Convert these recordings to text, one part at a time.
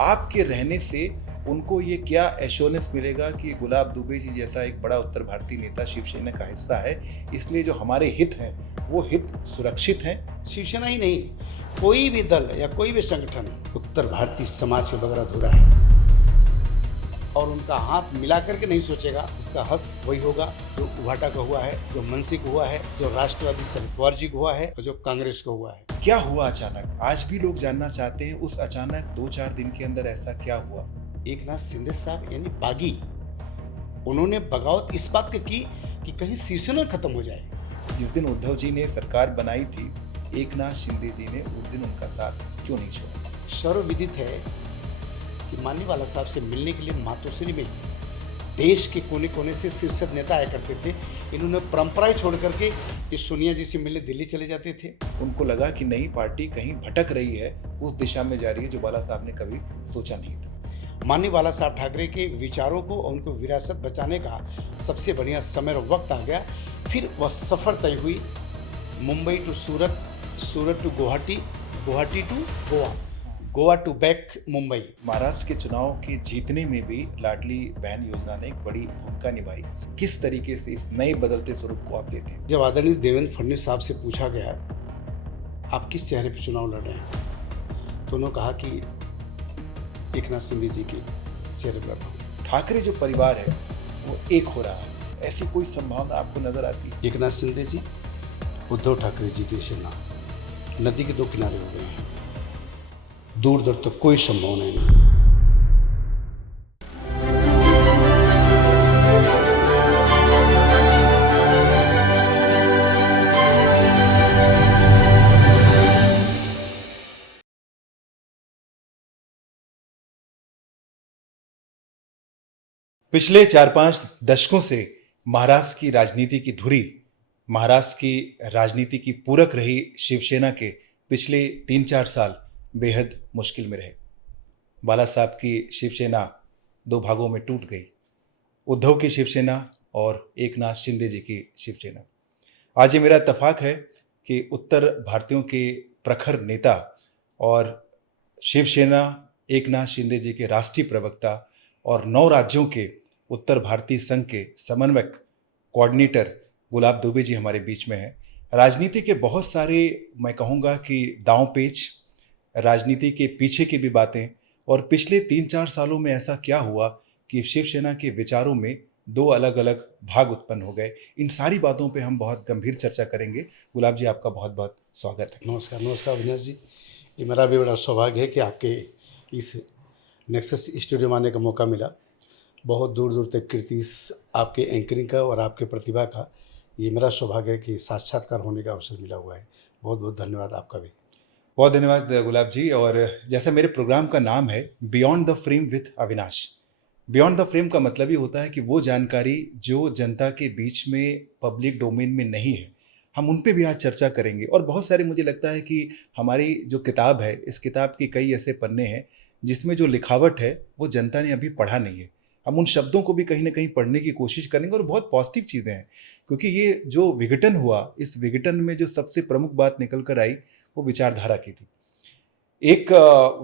आपके रहने से उनको ये क्या एश्योरेंस मिलेगा कि गुलाब दुबे जी जैसा एक बड़ा उत्तर भारतीय नेता शिवसेना का हिस्सा है, इसलिए जो हमारे हित हैं वो हित सुरक्षित हैं? शिवसेना ही नहीं, कोई भी दल या कोई भी संगठन उत्तर भारतीय समाज के बगैर अधूरा है और उनका हाथ मिला करके नहीं सोचेगा। उसका हस्त वही होगा जो उभाटा का हुआ है, जो मनसी को हुआ है, जो राष्ट्रवादी शरद पवार जी को हुआ है और जो कांग्रेस को हुआ है। क्या हुआ अचानक? आज भी लोग जानना चाहते हैं उस अचानक 2-4 दिन के अंदर ऐसा क्या हुआ? एकनाथ शिंदे साहब यानी बागी, उन्होंने बगावत इस बात की कि कहीं शिवसेना खत्म हो जाए। जिस दिन उद्धव जी ने सरकार बनाई थी, एकनाथ शिंदे जी ने उस दिन उनका साथ क्यों नहीं छोड़ा? सर्वविदित है कि माननीवाला साहब से मिलने के लिए मातोश्री में देश के कोने कोने से शीर्षद नेता आया करते थे। इन्होंने परंपराएं छोड़ करके इस सोनिया जी से मिलने दिल्ली चले जाते थे। उनको लगा कि नई पार्टी कहीं भटक रही है, उस दिशा में जा रही है जो बाला साहब ने कभी सोचा नहीं था। माननीय बाला साहब ठाकरे के विचारों को और उनको विरासत बचाने का सबसे बढ़िया समय और वक्त आ गया। फिर वह सफ़र तय हुई, Mumbai to Surat, Surat to Guwahati, Guwahati to Goa, Goa to back Mumbai. Maharashtra के चुनाव के जीतने में भी लाडली बहन योजना ने एक बड़ी भूमिका निभाई। किस तरीके से इस नए बदलते स्वरूप को आप लेते हैं? जब आदरणीय देवेंद्र फडणवीस साहब से पूछा गया आप किस चेहरे पर चुनाव लड़ रहे हैं, तो उन्होंने कहा कि एकनाथ शिंदे जी के चेहरे पर लड़ रहा हूँ। ठाकरे जो परिवार है वो एक हो रहा है, ऐसी कोई संभावना आपको नजर आती है? एकनाथ शिंदे जी, उद्धव ठाकरे जी की सेना नदी के दो किनारे हो गए हैं, दूर दूर तक कोई संभावना नहीं। पिछले 4-5 दशकों से महाराष्ट्र की राजनीति की धुरी, महाराष्ट्र की राजनीति की पूरक रही शिवसेना के पिछले 3-4 साल बेहद मुश्किल में रहे। बाला साहब की शिवसेना 2 भागों में टूट गई, उद्धव की शिवसेना और एकनाथ शिंदे जी की शिवसेना। आज ये मेरा इत्तेफाक है कि उत्तर भारतीयों के प्रखर नेता और शिवसेना एकनाथ शिंदे जी के राष्ट्रीय प्रवक्ता और 9 राज्यों के उत्तर भारतीय संघ के समन्वयक कोऑर्डिनेटर गुलाब दुबे जी हमारे बीच में हैं। राजनीति के बहुत सारे, मैं कहूँगा कि दांव पेच, राजनीति के पीछे की भी बातें, और पिछले 3-4 सालों में ऐसा क्या हुआ कि शिवसेना के विचारों में 2 अलग अलग भाग उत्पन्न हो गए। इन सारी बातों पे हम बहुत गंभीर चर्चा करेंगे। गुलाब जी, आपका बहुत बहुत स्वागत है। नमस्कार। नमस्कार अविनाश जी, ये मेरा भी बड़ा सौभाग्य है कि आपके इस नेक्सस स्टूडियो में आने का मौका मिला। बहुत दूर दूर तक कीर्ति आपके एंकरिंग का और आपके प्रतिभा का, ये मेरा सौभाग्य है कि साक्षात्कार होने का अवसर मिला हुआ है। बहुत बहुत धन्यवाद आपका भी। बहुत धन्यवाद गुलाब जी। और जैसा मेरे प्रोग्राम का नाम है beyond the frame with Avinash, beyond the frame का मतलब ही होता है कि वो जानकारी जो जनता के बीच में पब्लिक डोमेन में नहीं है, हम उन पे भी आज चर्चा करेंगे। और बहुत सारे, मुझे लगता है कि हमारी जो किताब है, इस किताब के कई ऐसे पन्ने हैं जिसमें जो लिखावट है वो जनता ने अभी पढ़ा नहीं है। हम उन शब्दों को भी कहीं ना कहीं पढ़ने की कोशिश करेंगे और बहुत पॉजिटिव चीज़ें हैं, क्योंकि ये जो विघटन हुआ, इस विघटन में जो सबसे प्रमुख बात निकल कर आई वो विचारधारा की थी। एक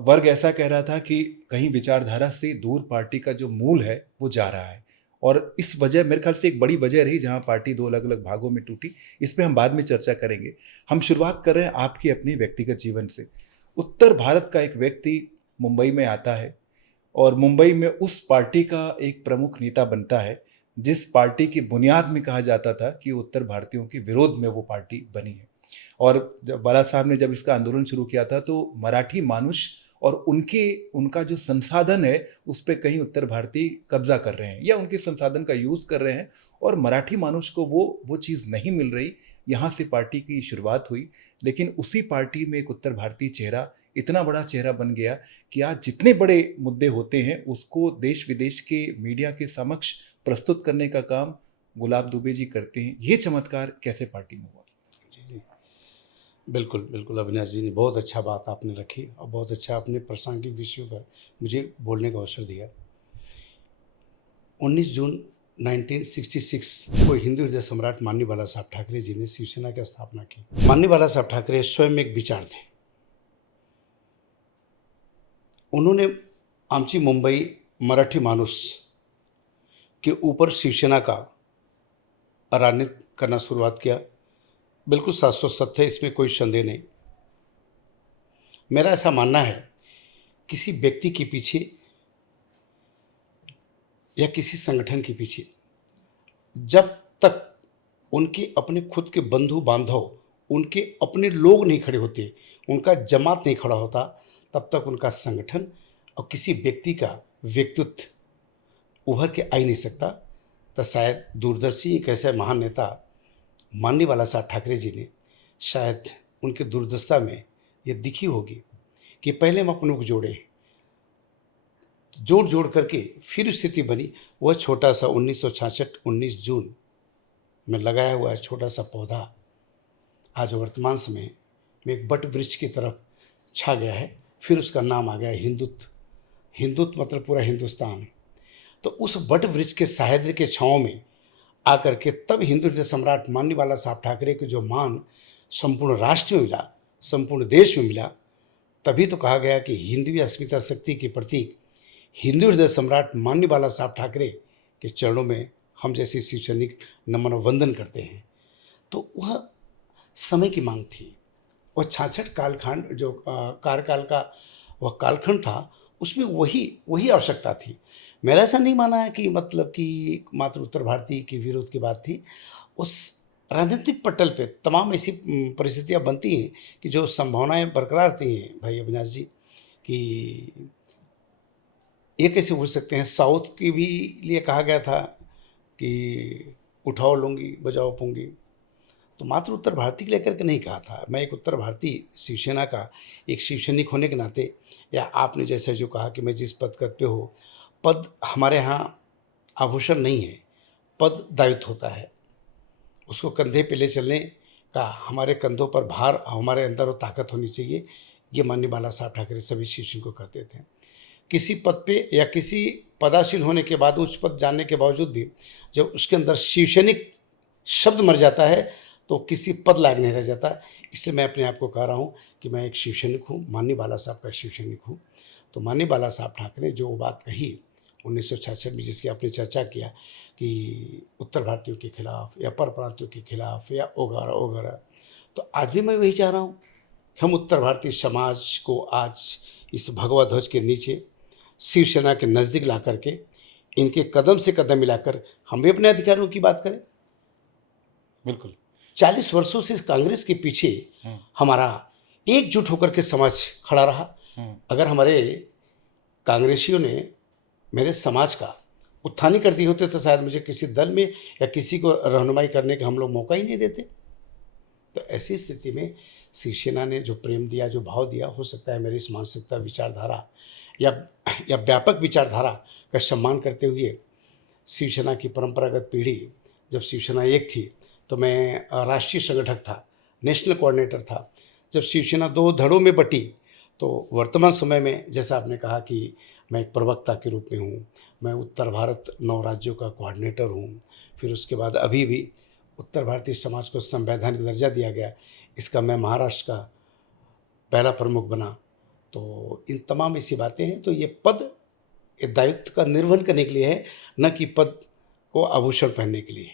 वर्ग ऐसा कह रहा था कि कहीं विचारधारा से दूर पार्टी का जो मूल है वो जा रहा है, और इस वजह, मेरे ख्याल से एक बड़ी वजह रही जहां पार्टी 2 अलग अलग भागों में टूटी। इस पे हम बाद में चर्चा करेंगे। हम शुरुआत कर रहे हैं आपकी अपनी व्यक्तिगत जीवन से। उत्तर भारत का एक व्यक्ति मुंबई में आता है और मुंबई में उस पार्टी का एक प्रमुख नेता बनता है जिस पार्टी की बुनियाद में कहा जाता था कि उत्तर भारतीयों के विरोध में वो पार्टी बनी है। और जब बाला साहब ने जब इसका आंदोलन शुरू किया था तो मराठी मानुष और उनका जो संसाधन है उस पर कहीं उत्तर भारतीय कब्जा कर रहे हैं या उनके संसाधन का यूज़ कर रहे हैं, और मराठी मानुष को वो चीज़ नहीं मिल रही। यहाँ से पार्टी की शुरुआत हुई, लेकिन उसी पार्टी में एक उत्तर भारतीय चेहरा, इतना बड़ा चेहरा बन गया कि आज जितने बड़े मुद्दे होते हैं उसको देश विदेश के मीडिया के समक्ष प्रस्तुत करने का काम गुलाब दुबे जी करते हैं। ये चमत्कार कैसे पार्टी में हुआ? जी, बिल्कुल बिल्कुल अविनाश जी ने बहुत अच्छा बात आपने रखी और बहुत अच्छा अपने प्रासंगिक विषयों पर मुझे बोलने का अवसर दिया। 19 जून 1966 को हिंदू हृदय सम्राट माननीय बाला साहब ठाकरे जी ने शिवसेना की स्थापना की। माननीय बाला साहब ठाकरे स्वयं एक विचार थे। उन्होंने आमची मुंबई मराठी माणूस के ऊपर शिवसेना का राजनीति करना शुरुआत किया। बिल्कुल शाश्वत सत्य है, इसमें कोई संदेह नहीं। मेरा ऐसा मानना है, किसी व्यक्ति के पीछे या किसी संगठन के पीछे जब तक उनके अपने खुद के बंधु बांधव, उनके अपने लोग नहीं खड़े होते, उनका जमात नहीं खड़ा होता, तब तक उनका संगठन और किसी व्यक्ति का व्यक्तित्व उभर के आ ही नहीं सकता। तो शायद दूरदर्शी एक ऐसे महान नेता माननीय बाला साहब ठाकरे जी ने शायद उनकी दूरदर्शिता में ये दिखी होगी कि पहले हम अपनों को जोड़ करके फिर स्थिति बनी। वह छोटा सा 1966 19 जून में लगाया हुआ छोटा सा पौधा आज वर्तमान समय में एक बट वृक्ष की तरफ छा गया है। फिर उसका नाम आ गया हिंदुत्व। हिंदुत्व मतलब पूरा हिंदुस्तान। तो उस बट वृक्ष के सायद्र के छाँव में आकर के तब हिंदू हृदय सम्राट माननीय बाला साहब ठाकरे को जो मान संपूर्ण राष्ट्र में मिला, संपूर्ण देश में मिला, तभी तो कहा गया कि हिंदू अस्मिता शक्ति के प्रतीक हिंदू हृदय सम्राट माननीय बाला साहब ठाकरे के चरणों में हम जैसे शिव सैनिक नमन और वंदन करते हैं। तो वह समय की मांग थी। वह 66 कालखंड जो कार्यकाल का वह कालखंड था, उसमें वही आवश्यकता थी। मेरा ऐसा नहीं माना है कि मतलब कि मात्र उत्तर भारतीय के विरोध की बात थी। उस राजनीतिक पटल पे तमाम ऐसी परिस्थितियाँ बनती हैं कि जो संभावनाएं बरकरार रहती हैं भाई अविनाश जी, कि ये कैसे हो सकते हैं। साउथ के भी लिए कहा गया था कि उठाओ लूँगी बजाओ पूंगी, तो मात्र उत्तर भारतीय के लेकर के नहीं कहा था। मैं एक उत्तर भारतीय शिवसेना का एक शिवसैनिक होने के नाते, या आपने जैसे जो कहा कि मैं जिस पद पे हो, पद हमारे यहाँ आभूषण नहीं है, पद दायित्व होता है। उसको कंधे पे ले चलने का हमारे कंधों पर भार, हमारे अंदर वो ताकत होनी चाहिए। ये माननीय बाला साहब ठाकरे सभी शिवसैनिक को कहते थे। किसी पद पे या किसी पदासीन होने के बाद, उच्च पद जानने के बावजूद भी जब उसके अंदर शिवसैनिक शब्द मर जाता है तो किसी पद लायक नहीं रह जाता। इसलिए मैं अपने आप को कह रहा हूँ कि मैं एक शिवसैनिक हूँ, माननीय बाला साहब का शिवसैनिक हूँ। तो माननीय बाला साहब ठाकरे जो बात कही 1966 में, जिसकी आपने चर्चा किया कि उत्तर भारतीयों के खिलाफ या पर प्रांतियों के खिलाफ या वगैरह, तो आज भी मैं वही चाह रहा हूँ कि हम उत्तर भारतीय समाज को आज इस भगवा ध्वज के नीचे शिवसेना के नज़दीक ला करके इनके कदम से कदम मिलाकर हम भी अपने अधिकारों की बात करें। बिल्कुल 40 वर्षों से कांग्रेस के पीछे हमारा एकजुट होकर के समाज खड़ा रहा। अगर हमारे कांग्रेसियों ने मेरे समाज का उत्थान कर दिए होते तो शायद मुझे किसी दल में या किसी को रहनुमाई करने का हम लोग मौका ही नहीं देते। तो ऐसी स्थिति में शिवसेना ने जो प्रेम दिया, जो भाव दिया, हो सकता है मेरी इस मानसिकता, विचारधारा या व्यापक विचारधारा का सम्मान करते हुए शिवसेना की परंपरागत पीढ़ी, जब शिवसेना एक थी तो मैं राष्ट्रीय संगठक था, नेशनल कोऑर्डिनेटर था। जब शिवसेना 2 धड़ों में बटी तो वर्तमान समय में जैसा आपने कहा कि मैं एक प्रवक्ता के रूप में हूँ, मैं उत्तर भारत 9 राज्यों का कोऑर्डिनेटर हूँ। फिर उसके बाद अभी भी उत्तर भारतीय समाज को संवैधानिक दर्जा दिया गया, इसका मैं महाराष्ट्र का पहला प्रमुख बना। तो इन तमाम ऐसी बातें हैं। तो ये पद ये दायित्व का निर्वहन करने के लिए है, न कि पद को आभूषण पहनने के लिए।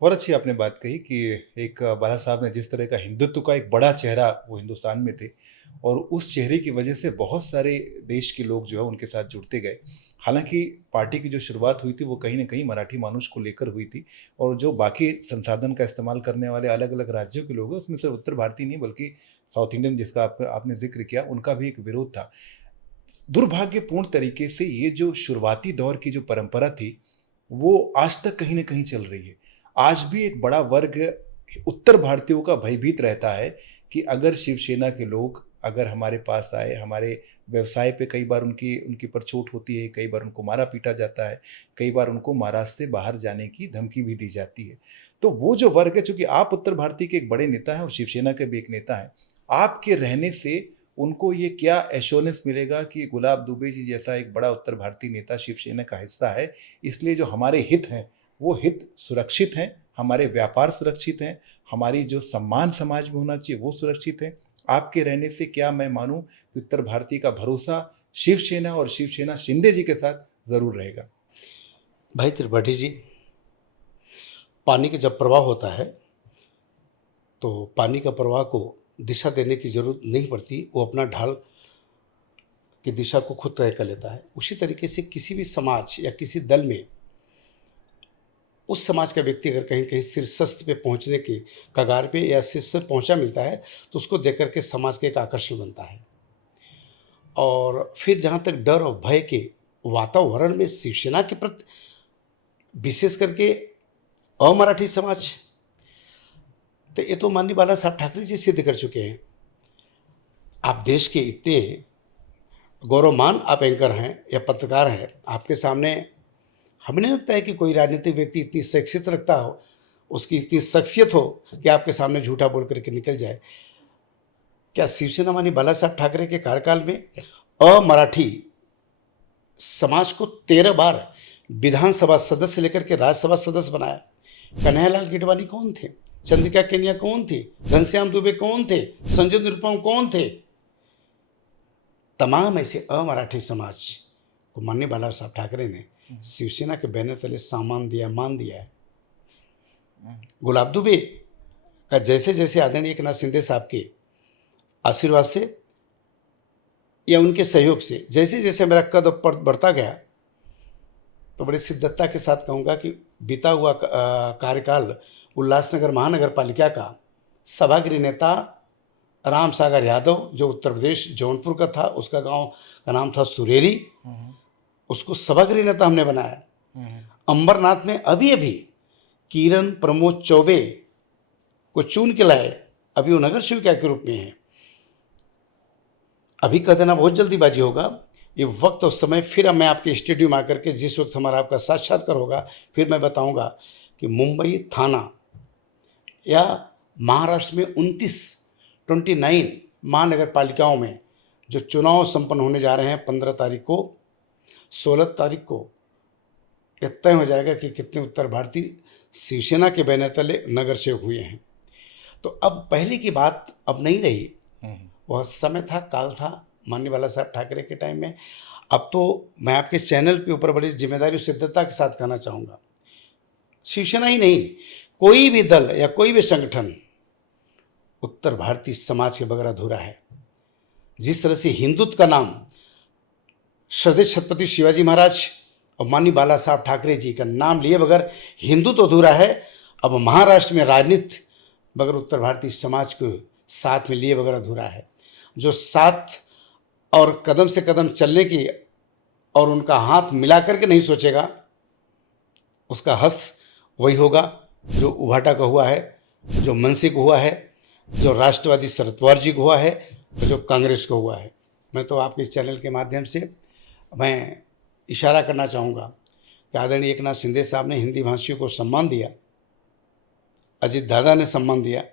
बहुत अच्छी आपने बात कही कि एक बाला साहब ने जिस तरह का हिंदुत्व का एक बड़ा चेहरा वो हिंदुस्तान में थे, और उस चेहरे की वजह से बहुत सारे देश के लोग जो है उनके साथ जुड़ते गए। हालांकि पार्टी की जो शुरुआत हुई थी वो कहीं ना कहीं मराठी मानुष को लेकर हुई थी, और जो बाकी संसाधन का इस्तेमाल करने वाले अलग अलग राज्यों के लोग हैं उसमें सिर्फ उत्तर भारतीय नहीं बल्कि साउथ इंडियन जिसका आपने जिक्र किया, उनका भी एक विरोध था। दुर्भाग्यपूर्ण तरीके से ये जो शुरुआती दौर की जो परंपरा थी वो आज तक कहीं ना कहीं चल रही है। आज भी एक बड़ा वर्ग उत्तर भारतीयों का भयभीत रहता है कि अगर शिवसेना के लोग अगर हमारे पास आए, हमारे व्यवसाय पे कई बार उनकी पर चोट होती है, कई बार उनको मारा पीटा जाता है, कई बार उनको महाराष्ट्र से बाहर जाने की धमकी भी दी जाती है। तो वो जो वर्ग है, चूंकि आप उत्तर भारतीय के एक बड़े नेता हैं और शिवसेना के भी एक नेता हैं, आपके रहने से उनको ये क्या एश्योरेंस मिलेगा कि गुलाब दुबे जी जैसा एक बड़ा उत्तर भारतीय नेता शिवसेना का हिस्सा है, इसलिए जो हमारे हित हैं वो हित सुरक्षित हैं, हमारे व्यापार सुरक्षित हैं, हमारी जो सम्मान समाज में होना चाहिए वो सुरक्षित है। आपके रहने से क्या मैं मानूं कि उत्तर भारतीय का भरोसा शिवसेना और शिवसेना शिंदे जी के साथ जरूर रहेगा? भाई त्रिपाठी जी, पानी का जब प्रवाह होता है तो पानी का प्रवाह को दिशा देने की जरूरत नहीं पड़ती, वो अपना ढाल की दिशा को खुद तय कर लेता है। उसी तरीके से किसी भी समाज या किसी दल में उस समाज का व्यक्ति अगर कहीं कहीं शीर्षस्थ पे पहुंचने के कगार पे या शीर्ष पे पहुंचा मिलता है तो उसको देख करके समाज का एक आकर्षण बनता है। और फिर जहाँ तक डर और भय के वातावरण में शिवसेना के प्रति विशेष करके अमराठी समाज, तो ये तो माननीय बाला साहब ठाकरे जी सिद्ध कर चुके हैं। आप देश के इतने गौरवमान आप एंकर हैं या पत्रकार हैं, आपके सामने हमें नहीं लगता है कि कोई राजनीतिक व्यक्ति इतनी शख्सियत रखता हो, उसकी इतनी शख्सियत हो कि आपके सामने झूठा बोल करके निकल जाए। क्या शिवसेना मानी बाला साहब ठाकरे के कार्यकाल में अमराठी समाज को 13 बार विधानसभा सदस्य लेकर के राज्यसभा सदस्य बनाया? कन्हैयालाल गिडवानी कौन थे? चंद्रिका केनिया कौन थे? घनश्याम दुबे कौन थे? संजय निरुपम कौन थे? तमाम ऐसे अमराठी समाज को माननीय बाला साहब ठाकरे ने शिवसेना के बैनर तले सामान दिया, मान दिया है। गुलाब दुबे का जैसे जैसे आदरणीय एकनाथ शिंदे साहब के आशीर्वाद से या उनके सहयोग से जैसे जैसे मेरा कद बढ़ता गया, तो बड़ी शिद्दतता के साथ कहूँगा कि बीता हुआ कार्यकाल उल्लासनगर महानगर पालिका का सभागृह नेता राम सागर यादव, जो उत्तर प्रदेश जौनपुर का था, उसका गांव का नाम था सुरेरी, उसको सभागृह नेता हमने बनाया। अंबरनाथ में अभी अभी किरण प्रमोद चौबे को चुन के लाए, अभी वो नगर सेविका के रूप में है। अभी कह देना बहुत जल्दीबाजी होगा, ये वक्त और समय फिर मैं आपके स्टेडियम आकर के जिस वक्त हमारा आपका साक्षात्कार होगा फिर मैं बताऊंगा कि मुंबई थाना या महाराष्ट्र में 29 महानगर पालिकाओं में जो चुनाव संपन्न होने जा रहे हैं 15 तारीख को, 16 तारीख को यह तय हो जाएगा कि कितने उत्तर भारतीय शिवसेना के बैनर तले नगर सेवक हुए हैं। तो अब पहले की बात अब नहीं रही, वह समय था, काल था माननीय बाला साहब ठाकरे के टाइम में। अब तो मैं आपके चैनल के ऊपर बड़ी जिम्मेदारी और सिद्धता के साथ कहना चाहूँगा, शिवसेना ही नहीं, कोई भी दल या कोई भी संगठन उत्तर भारतीय समाज के बगैर अधूरा है। जिस तरह से हिंदुत्व का नाम श्रद्धेय छत्रपति शिवाजी महाराज और माननीय बाला साहब ठाकरे जी का नाम लिए बगैर हिंदुत्व अधूरा है, अब महाराष्ट्र में राजनीति बगैर उत्तर भारतीय समाज को साथ में लिए बगैर अधूरा है। जो साथ और कदम से कदम चलने की और उनका हाथ मिला करके नहीं सोचेगा, उसका हस्त वही होगा जो उभाटा का हुआ है, जो मनसी को हुआ है, जो राष्ट्रवादी शरद पवार जी को हुआ है और जो कांग्रेस को हुआ है। मैं तो आपके इस चैनल के माध्यम से मैं इशारा करना चाहूँगा कि आदरणीय एकनाथ शिंदे साहब ने हिंदी भाषियों को सम्मान दिया, अजीत दादा ने सम्मान दिया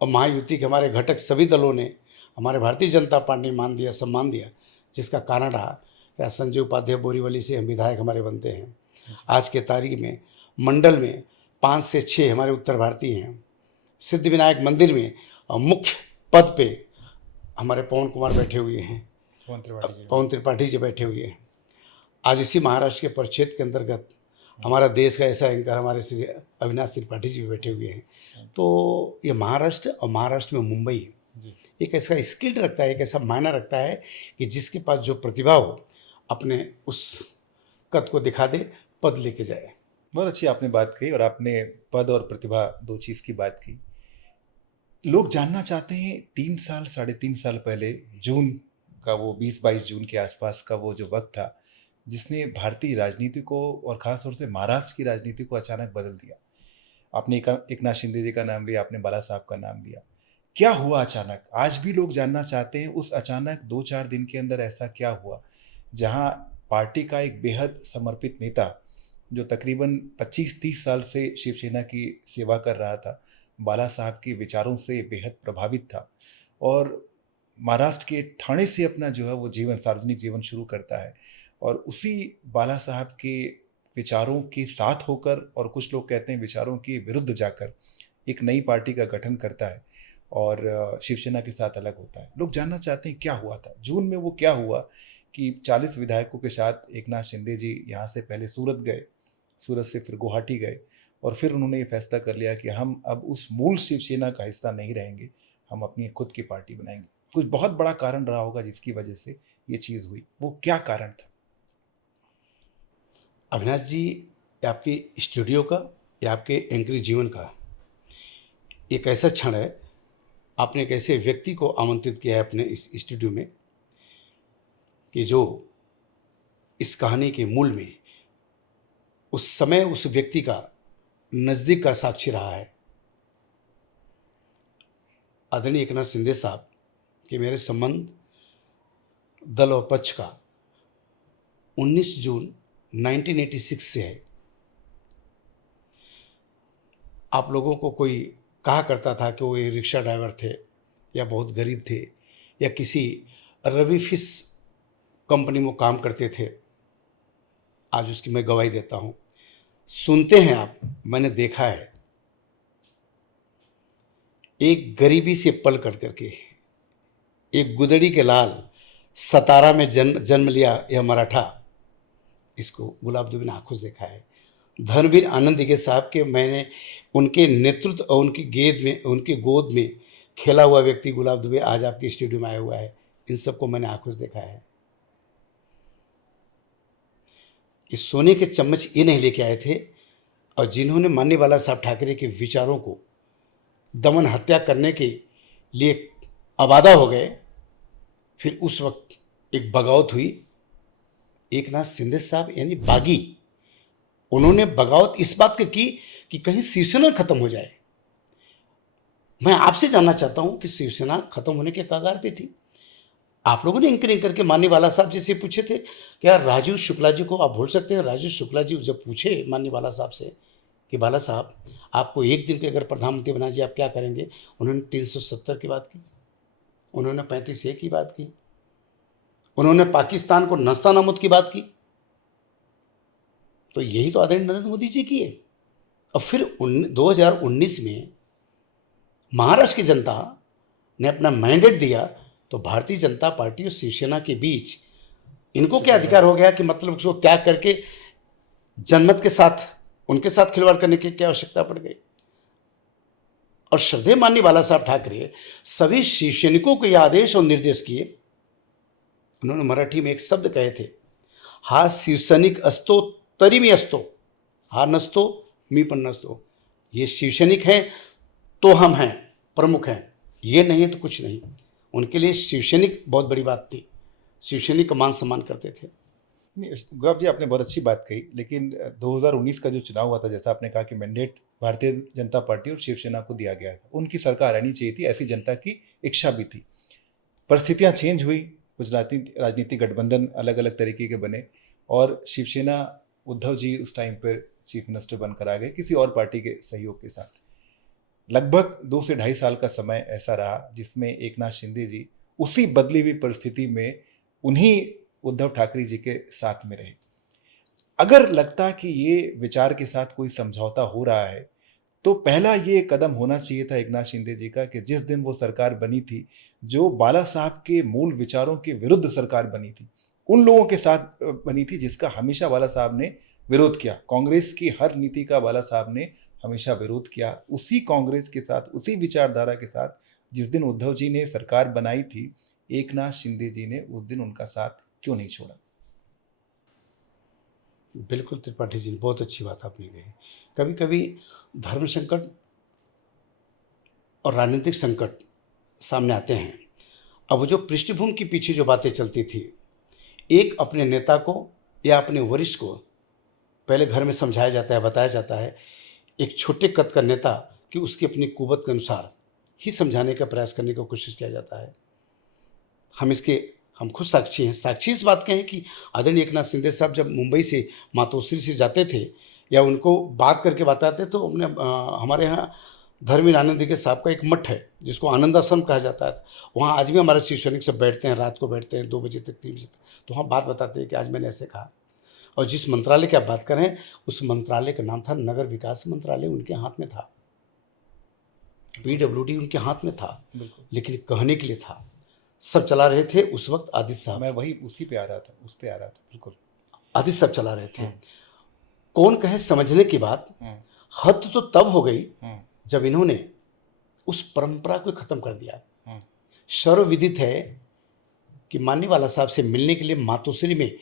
और महायुति के हमारे घटक सभी दलों ने, हमारे भारतीय जनता पार्टी ने मान दिया, सम्मान दिया, जिसका कारण रहा कि संजय उपाध्याय बोरीवली से हम विधायक हमारे बनते हैं। आज के तारीख में मंडल में 5 से 6 हमारे उत्तर भारतीय हैं। सिद्धिविनायक मंदिर में मुख्य पद पे हमारे पवन कुमार बैठे हुए हैं, पवन त्रिपाठी जी बैठे हुए हैं। आज इसी महाराष्ट्र के परिक्षेत्र के अंतर्गत हमारा देश का ऐसा एंकर हमारे श्री अविनाश त्रिपाठी जी भी बैठे हुए हैं। तो ये महाराष्ट्र और महाराष्ट्र में मुंबई एक ऐसा स्किल्ड रखता है, एक ऐसा मायना रखता है कि जिसके पास जो प्रतिभा हो अपने उस कद को दिखा दे, पद लेके जाए। बहुत अच्छी आपने बात कही और आपने पद और प्रतिभा 2 चीज़ की बात की। लोग जानना चाहते हैं 3 साल 3.5 साल पहले जून का वो 20-22 जून के आसपास का वो जो वक्त था जिसने भारतीय राजनीति को और ख़ास तौर से महाराष्ट्र की राजनीति को अचानक बदल दिया। आपने एकनाथ शिंदे जी का नाम लिया, आपने बाला साहब का नाम लिया। क्या हुआ अचानक? आज भी लोग जानना चाहते हैं उस अचानक 2-4 दिन के अंदर ऐसा क्या हुआ जहां पार्टी का एक बेहद समर्पित नेता जो तकरीबन 25-30 साल से शिवसेना की सेवा कर रहा था, बाला साहब के विचारों से बेहद प्रभावित था और महाराष्ट्र के ठाणे से अपना जो है वो जीवन, सार्वजनिक जीवन शुरू करता है और उसी बाला साहब के विचारों के साथ होकर और कुछ लोग कहते हैं विचारों के विरुद्ध जाकर एक नई पार्टी का गठन करता है और शिवसेना के साथ अलग होता है। लोग जानना चाहते हैं क्या हुआ था जून में, वो क्या हुआ कि 40 विधायकों के साथ एकनाथ शिंदे जी यहाँ से पहले सूरत गए, सूरत से फिर गुवाहाटी गए और फिर उन्होंने ये फैसला कर लिया कि हम अब उस मूल शिवसेना का हिस्सा नहीं रहेंगे, हम अपनी खुद की पार्टी बनाएंगे। कुछ बहुत बड़ा कारण रहा होगा जिसकी वजह से ये चीज़ हुई, वो क्या कारण था? अविनाश जी, ये आपके स्टूडियो का या आपके एंकरी जीवन का एक ऐसा क्षण है, आपने एक ऐसे व्यक्ति को आमंत्रित किया है अपने इस स्टूडियो में कि जो इस कहानी के मूल में उस समय उस व्यक्ति का नज़दीक का साक्षी रहा है। आदरणीय एकनाथ शिंदे साहब के मेरे संबंध दल और पक्ष का 19 जून 1986 से है। आप लोगों को कोई कहा करता था कि वो एक रिक्शा ड्राइवर थे या बहुत गरीब थे या किसी रवि फिश कंपनी में काम करते थे। आज उसकी मैं गवाही देता हूँ। सुनते हैं आप, मैंने देखा है एक गरीबी से पल कट करके एक गुदड़ी के लाल सतारा में जन्म लिया यह मराठा, इसको गुलाब दुबे ने आंखों से देखा है। धर्मवीर आनंद दिघे साहब के मैंने उनके नेतृत्व और उनकी गोद में खेला हुआ व्यक्ति गुलाब दुबे आज आपके स्टूडियो में आया हुआ है। इन सबको मैंने आंखों से देखा है। इस सोने के चम्मच ये नहीं लेके आए थे, और जिन्होंने माननीय बाला साहब ठाकरे के विचारों को दमन हत्या करने के लिए आबादा हो गए, फिर उस वक्त एक बगावत हुई। एकनाथ शिंदे साहब यानी बागी, उन्होंने बगावत इस बात की कि कहीं शिवसेना खत्म हो जाए। मैं आपसे जानना चाहता हूं कि शिवसेना खत्म होने के कगार पे थी। आप लोगों ने एंकरिंग करके माननीय बाला साहब जी से पूछे थे, क्या राजू शुक्ला जी को आप भूल सकते हैं? राजू शुक्ला जी जब पूछे माननीय बाला साहब से कि बाला साहब आपको एक दिन के अगर प्रधानमंत्री बना जी आप क्या करेंगे, उन्होंने 370 की बात की, उन्होंने 35A की बात की, उन्होंने पाकिस्तान को नस्ता नाबूद की बात की। तो यही तो आदरणीय नरेंद्र मोदी जी की है। और फिर 2019 में महाराष्ट्र की जनता ने अपना मैंडेट दिया, तो भारतीय जनता पार्टी और शिवसेना के बीच इनको क्या अधिकार हो गया कि मतलब उसको त्याग करके जनमत के साथ उनके साथ खिलवाड़ करने की क्या आवश्यकता पड़ गई? और श्रद्धेय माननीय बाला साहब ठाकरे सभी शिवसैनिकों को यह आदेश और निर्देश किए। उन्होंने मराठी में एक शब्द कहे थे, हा शिवसैनिक असतो तरी मी असतो, हा नसतो मी पण नसतो। ये शिवसैनिक हैं तो हम हैं, प्रमुख हैं, ये नहीं है तो कुछ नहीं। उनके लिए शिवसैनिक बहुत बड़ी बात थी। शिवसैनिक का मान सम्मान करते थे। नहीं, गुलाब जी आपने बहुत अच्छी बात कही, लेकिन 2019 का जो चुनाव हुआ था, जैसा आपने कहा कि मैंडेट भारतीय जनता पार्टी और शिवसेना को दिया गया था, उनकी सरकार आनी चाहिए थी, ऐसी जनता की इच्छा भी थी। परिस्थितियां चेंज हुई, कुछ राजनीतिक गठबंधन अलग अलग तरीके के बने और शिवसेना, उद्धव जी उस टाइम पर चीफ मिनिस्टर बनकर आ गए किसी और पार्टी के सहयोग के साथ। लगभग 2 से 2.5 साल का समय ऐसा रहा जिसमें एकनाथ शिंदे जी उसी बदली हुई परिस्थिति में उन्हीं उद्धव ठाकरे जी के साथ में रहे। अगर लगता कि ये विचार के साथ कोई समझौता हो रहा है, तो पहला ये कदम होना चाहिए था एकनाथ शिंदे जी का कि जिस दिन वो सरकार बनी थी, जो बाला साहब के मूल विचारों के विरुद्ध सरकार बनी थी, उन लोगों के साथ बनी थी जिसका हमेशा बाला साहब ने विरोध किया। कांग्रेस की हर नीति का बाला साहब ने हमेशा विरोध किया। उसी कांग्रेस के साथ, उसी विचारधारा के साथ जिस दिन उद्धव जी ने सरकार बनाई थी, एकनाथ शिंदे जी ने उस दिन उनका साथ क्यों नहीं छोड़ा? बिल्कुल त्रिपाठी जी, बहुत अच्छी बात आपने कही। कभी कभी धर्म संकट और राजनीतिक संकट सामने आते हैं। अब जो पृष्ठभूमि के पीछे जो बातें चलती थी, एक अपने नेता को या अपने वरिष्ठ को पहले घर में समझाया जाता है, बताया जाता है। एक छोटे कद का नेता कि उसकी अपनी कुवत के अनुसार ही समझाने का प्रयास करने की कोशिश किया जाता है। हम खुद साक्षी हैं। साक्षी इस बात के हैं कि आदरणीय एकनाथ शिंदे साहब जब मुंबई से मातोश्री से जाते थे या उनको बात करके बताते, तो अपने हमारे यहाँ धर्मवीर आनंद दिघे साहब का एक मठ है जिसको आनंद आश्रम कहा जाता है। वहाँ आज भी हमारे शिवसैनिक सब बैठते हैं, रात को बैठते हैं 2 बजे तक, 3 बजे तक, तो वहाँ बात बताते हैं कि आज मैंने ऐसे कहा। और जिस मंत्रालय की आप बात कर रहे हैं, उस मंत्रालय का नाम था नगर विकास मंत्रालय, उनके हाथ में था। पीडब्ल्यूडी उनके हाथ में था, बिल्कुल। लेकिन कहने के लिए था। सब चला रहे थे उस वक्त आदित्य साहब, मैं वही उसी पे आ रहा था, उस पे आ रहा था, बिल्कुल। आदित्य साहब चला रहे थे। कौन कहे समझने की बात, हद तो तब हो गई जब इन्होंने उस परंपरा को खत्म कर दिया। सर्वविदित है कि माननीय वाला साहब से मिलने के लिए मातोश्री में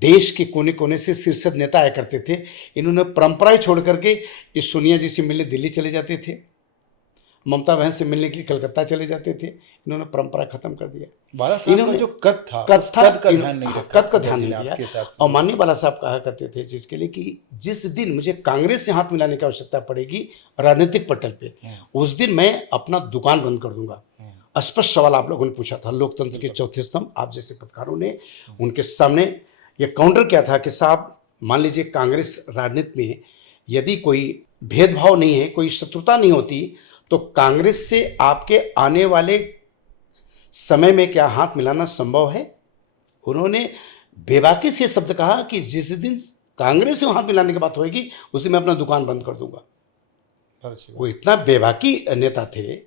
देश के कोने कोने से शीर्षद नेता आया करते थे। इन्होंने परंपराएं छोड़ करके इस सोनिया जी से मिलने दिल्ली चले जाते थे, ममता बहन से मिलने के लिए कलकत्ता चले जाते थे। इन्होंने परंपरा खत्म कर दिया। बाला साहब का जो कद था, उस कद का ध्यान नहीं रखा, कद का ध्यान नहीं दिया। और माननीय बाला साहब कहा करते थे जिसके लिए कि जिस दिन मुझे कांग्रेस से हाथ मिलाने की आवश्यकता पड़ेगी राजनीतिक पटल पे, उस दिन मैं अपना दुकान बंद कर दूंगा। स्पष्ट सवाल आप लोगों ने पूछा था, लोकतंत्र के चौथे स्तंभ आप जैसे पत्रकारों ने उनके सामने ये काउंटर किया था कि साहब मान लीजिए कांग्रेस राजनीति में यदि कोई भेदभाव नहीं है, कोई शत्रुता नहीं होती, तो कांग्रेस से आपके आने वाले समय में क्या हाथ मिलाना संभव है? उन्होंने बेबाकी से शब्द कहा कि जिस दिन कांग्रेस से हाथ मिलाने की बात होगी उस दिन मैं अपना दुकान बंद कर दूंगा। वो इतना बेबाकी नेता थे।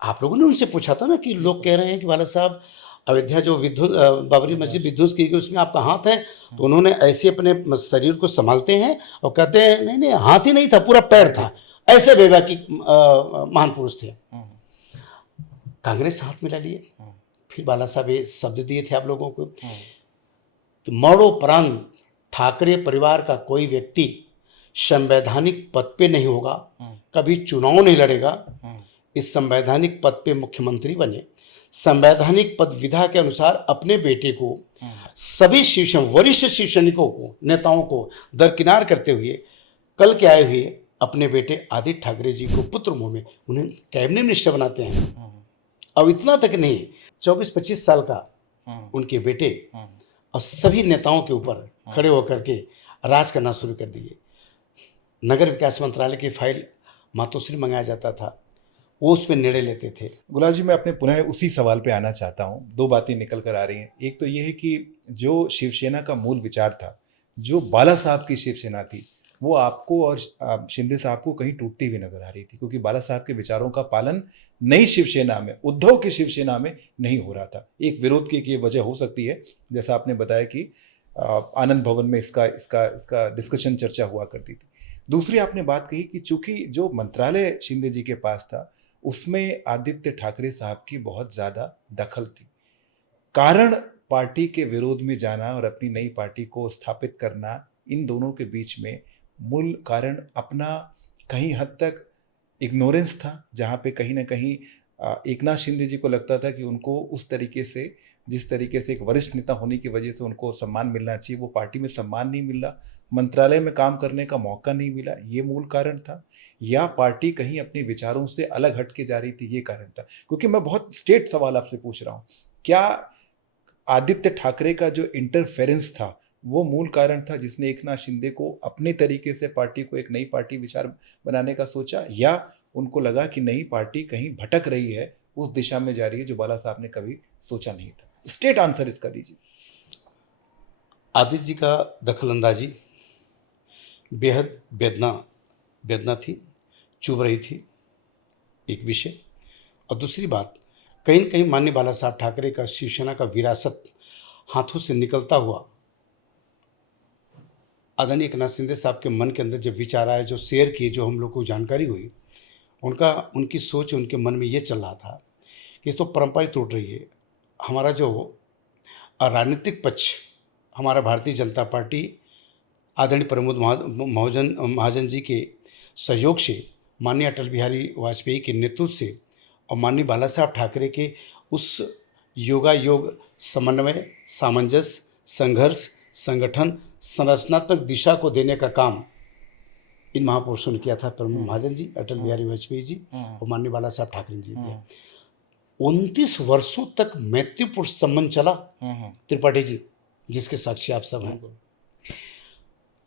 आप लोगों ने उनसे पूछा था ना कि लोग कह रहे हैं कि बाला साहब अयोध्या जो बाबरी मस्जिद विध्वंस की गई उसमें आपका हाथ है, तो उन्होंने ऐसे अपने शरीर को संभालते हैं और कहते हैं नहीं नहीं हाथ ही नहीं था, पूरा पैर था। ऐसे बेबाकी महान पुरुष थे। कांग्रेस हाथ मिला लिए। फिर बाला साहब ये शब्द दिए थे आप लोगों को कि मरणोपरांत ठाकरे परिवार का कोई व्यक्ति संवैधानिक पद पे नहीं होगा, कभी चुनाव नहीं लड़ेगा, इस संवैधानिक पद पे मुख्यमंत्री बने, संवैधानिक पद विधा के अनुसार अपने बेटे को सभी वरिष्ठ शिव सैनिकों को, नेताओं को दरकिनार करते हुए कल के आए हुए अपने बेटे आदित्य ठाकरे जी को पुत्र मोह में उन्हें कैबिनेट मिनिस्टर बनाते हैं। अब इतना तक नहीं, 24-25 साल का उनके बेटे और सभी नेताओं के ऊपर खड़े होकर के राज करना शुरू कर दिए। नगर विकास मंत्रालय की फाइल मातोश्री मंगाया जाता था, वो उस पर निर्णय लेते थे। गुलाब जी, मैं अपने पुनः उसी सवाल पे आना चाहता हूँ। दो बातें निकल कर आ रही हैं। एक तो ये है कि जो शिवसेना का मूल विचार था, जो बाला साहब की शिवसेना थी, वो आपको और शिंदे साहब को कहीं टूटती हुई नजर आ रही थी, क्योंकि बाला साहब के विचारों का पालन नई शिवसेना में, उद्धव की शिवसेना में नहीं हो रहा था। एक विरोध की ये वजह हो सकती है, जैसा आपने बताया कि आनंद भवन में इसका डिस्कशन चर्चा हुआ करती थी। दूसरी आपने बात कही कि चूंकि जो मंत्रालय शिंदे जी के पास था उसमें आदित्य ठाकरे साहब की बहुत ज़्यादा दखल थी। कारण पार्टी के विरोध में जाना और अपनी नई पार्टी को स्थापित करना, इन दोनों के बीच में मूल कारण अपना कहीं हद तक इग्नोरेंस था, जहाँ पे कहीं ना कहीं एकनाथ शिंदे जी को लगता था कि उनको उस तरीके से, जिस तरीके से एक वरिष्ठ नेता होने की वजह से उनको सम्मान मिलना चाहिए, वो पार्टी में सम्मान नहीं मिला, मंत्रालय में काम करने का मौका नहीं मिला, ये मूल कारण था? या पार्टी कहीं अपने विचारों से अलग हट के जा रही थी, ये कारण था? क्योंकि मैं बहुत स्ट्रेट सवाल आपसे पूछ रहा हूँ, क्या आदित्य ठाकरे का जो इंटरफेरेंस था वो मूल कारण था जिसने एकनाथ शिंदे को अपने तरीके से पार्टी को एक नई पार्टी विचार बनाने का सोचा, या उनको लगा कि नई पार्टी कहीं भटक रही है, उस दिशा में जा रही है जो बाला साहब ने कभी सोचा नहीं था? स्ट्रेट आंसर इसका दीजिए। आदित्य जी का दखल अंदाजी बेहद वेदना थी, चुभ रही थी, एक विषय। और दूसरी बात, कहीं न कहीं माननीय बाला साहब ठाकरे का शिवसेना का विरासत हाथों से निकलता हुआ आदरणीय एकनाथ शिंदे साहब के मन के अंदर जब विचार आया, जो शेयर किए, जो हम लोग को जानकारी हुई, उनकी सोच, उनके मन में ये चल रहा था कि इस तो परंपरा टूट रही है। हमारा जो राजनीतिक पक्ष, हमारा भारतीय जनता पार्टी आदरणीय प्रमोद महाजन जी के सहयोग से, माननीय अटल बिहारी वाजपेयी के नेतृत्व से और माननीय बाला साहब ठाकरे के उस योगायोग, समन्वय, सामंजस्य, संघर्ष, संगठन, संरचनात्मक दिशा को देने का काम इन महापुरुषों ने किया था। प्रमोद महाजन जी, अटल बिहारी वाजपेयी जी और माननीय बाला साहब ठाकरे जी थे। 29 वर्षों तक मैत्रीपूर्ण संबंध चला त्रिपाठी जी, जिसके साक्षी आप सब हैं।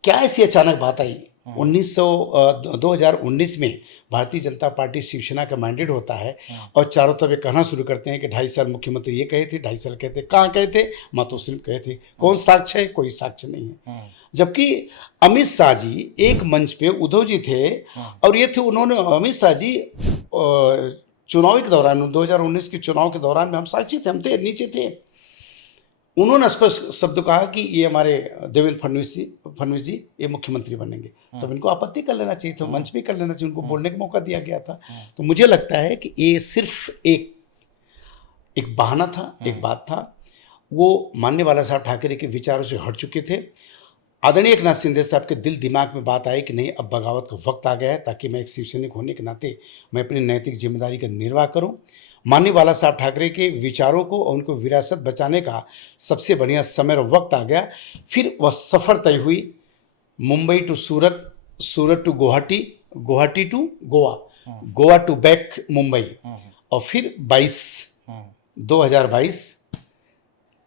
क्या ऐसी अचानक बात आई? 2019 में भारतीय जनता पार्टी शिवसेना का मैंडेट होता है और चारों तरफ ये कहना शुरू करते हैं कि 2.5 साल मुख्यमंत्री ये कहे थे, 2.5 साल कहते, कहाँ कहे थे? मातोश्री कहे थे। कौन साक्ष्य है? कोई साक्ष्य नहीं है। जबकि अमित शाह जी एक मंच पे, उद्धव जी थे और ये थे, उन्होंने, अमित शाह जी चुनाव के दौरान 2019 के चुनाव के दौरान में हम साक्षी थे, हम थे, नीचे थे। उन्होंने स्पष्ट शब्द कहा कि ये हमारे देवेंद्र फडणवीस जी ये मुख्यमंत्री बनेंगे। तब इनको आपत्ति कर लेना चाहिए था, मंच पे कर लेना चाहिए, उनको बोलने का मौका दिया गया था। तो मुझे लगता है कि ये सिर्फ एक बहाना था, एक बात था। वो मानने वाला साहब ठाकरे के विचारों से हट चुके थे। आदरणीय एकनाथ शिंदे साहब के दिल दिमाग में बात आई कि नहीं, अब बगावत का वक्त आ गया है, ताकि मैं एक शिवसैनिक होने के नाते मैं अपनी नैतिक जिम्मेदारी का निर्वाह करूं। माननीय बाला साहब ठाकरे के विचारों को और उनको विरासत बचाने का सबसे बढ़िया समय और वक्त आ गया। फिर वह सफ़र तय हुई, Mumbai to Surat, Surat to Guwahati, Guwahati to Goa, Goa to back Mumbai, और फिर 2022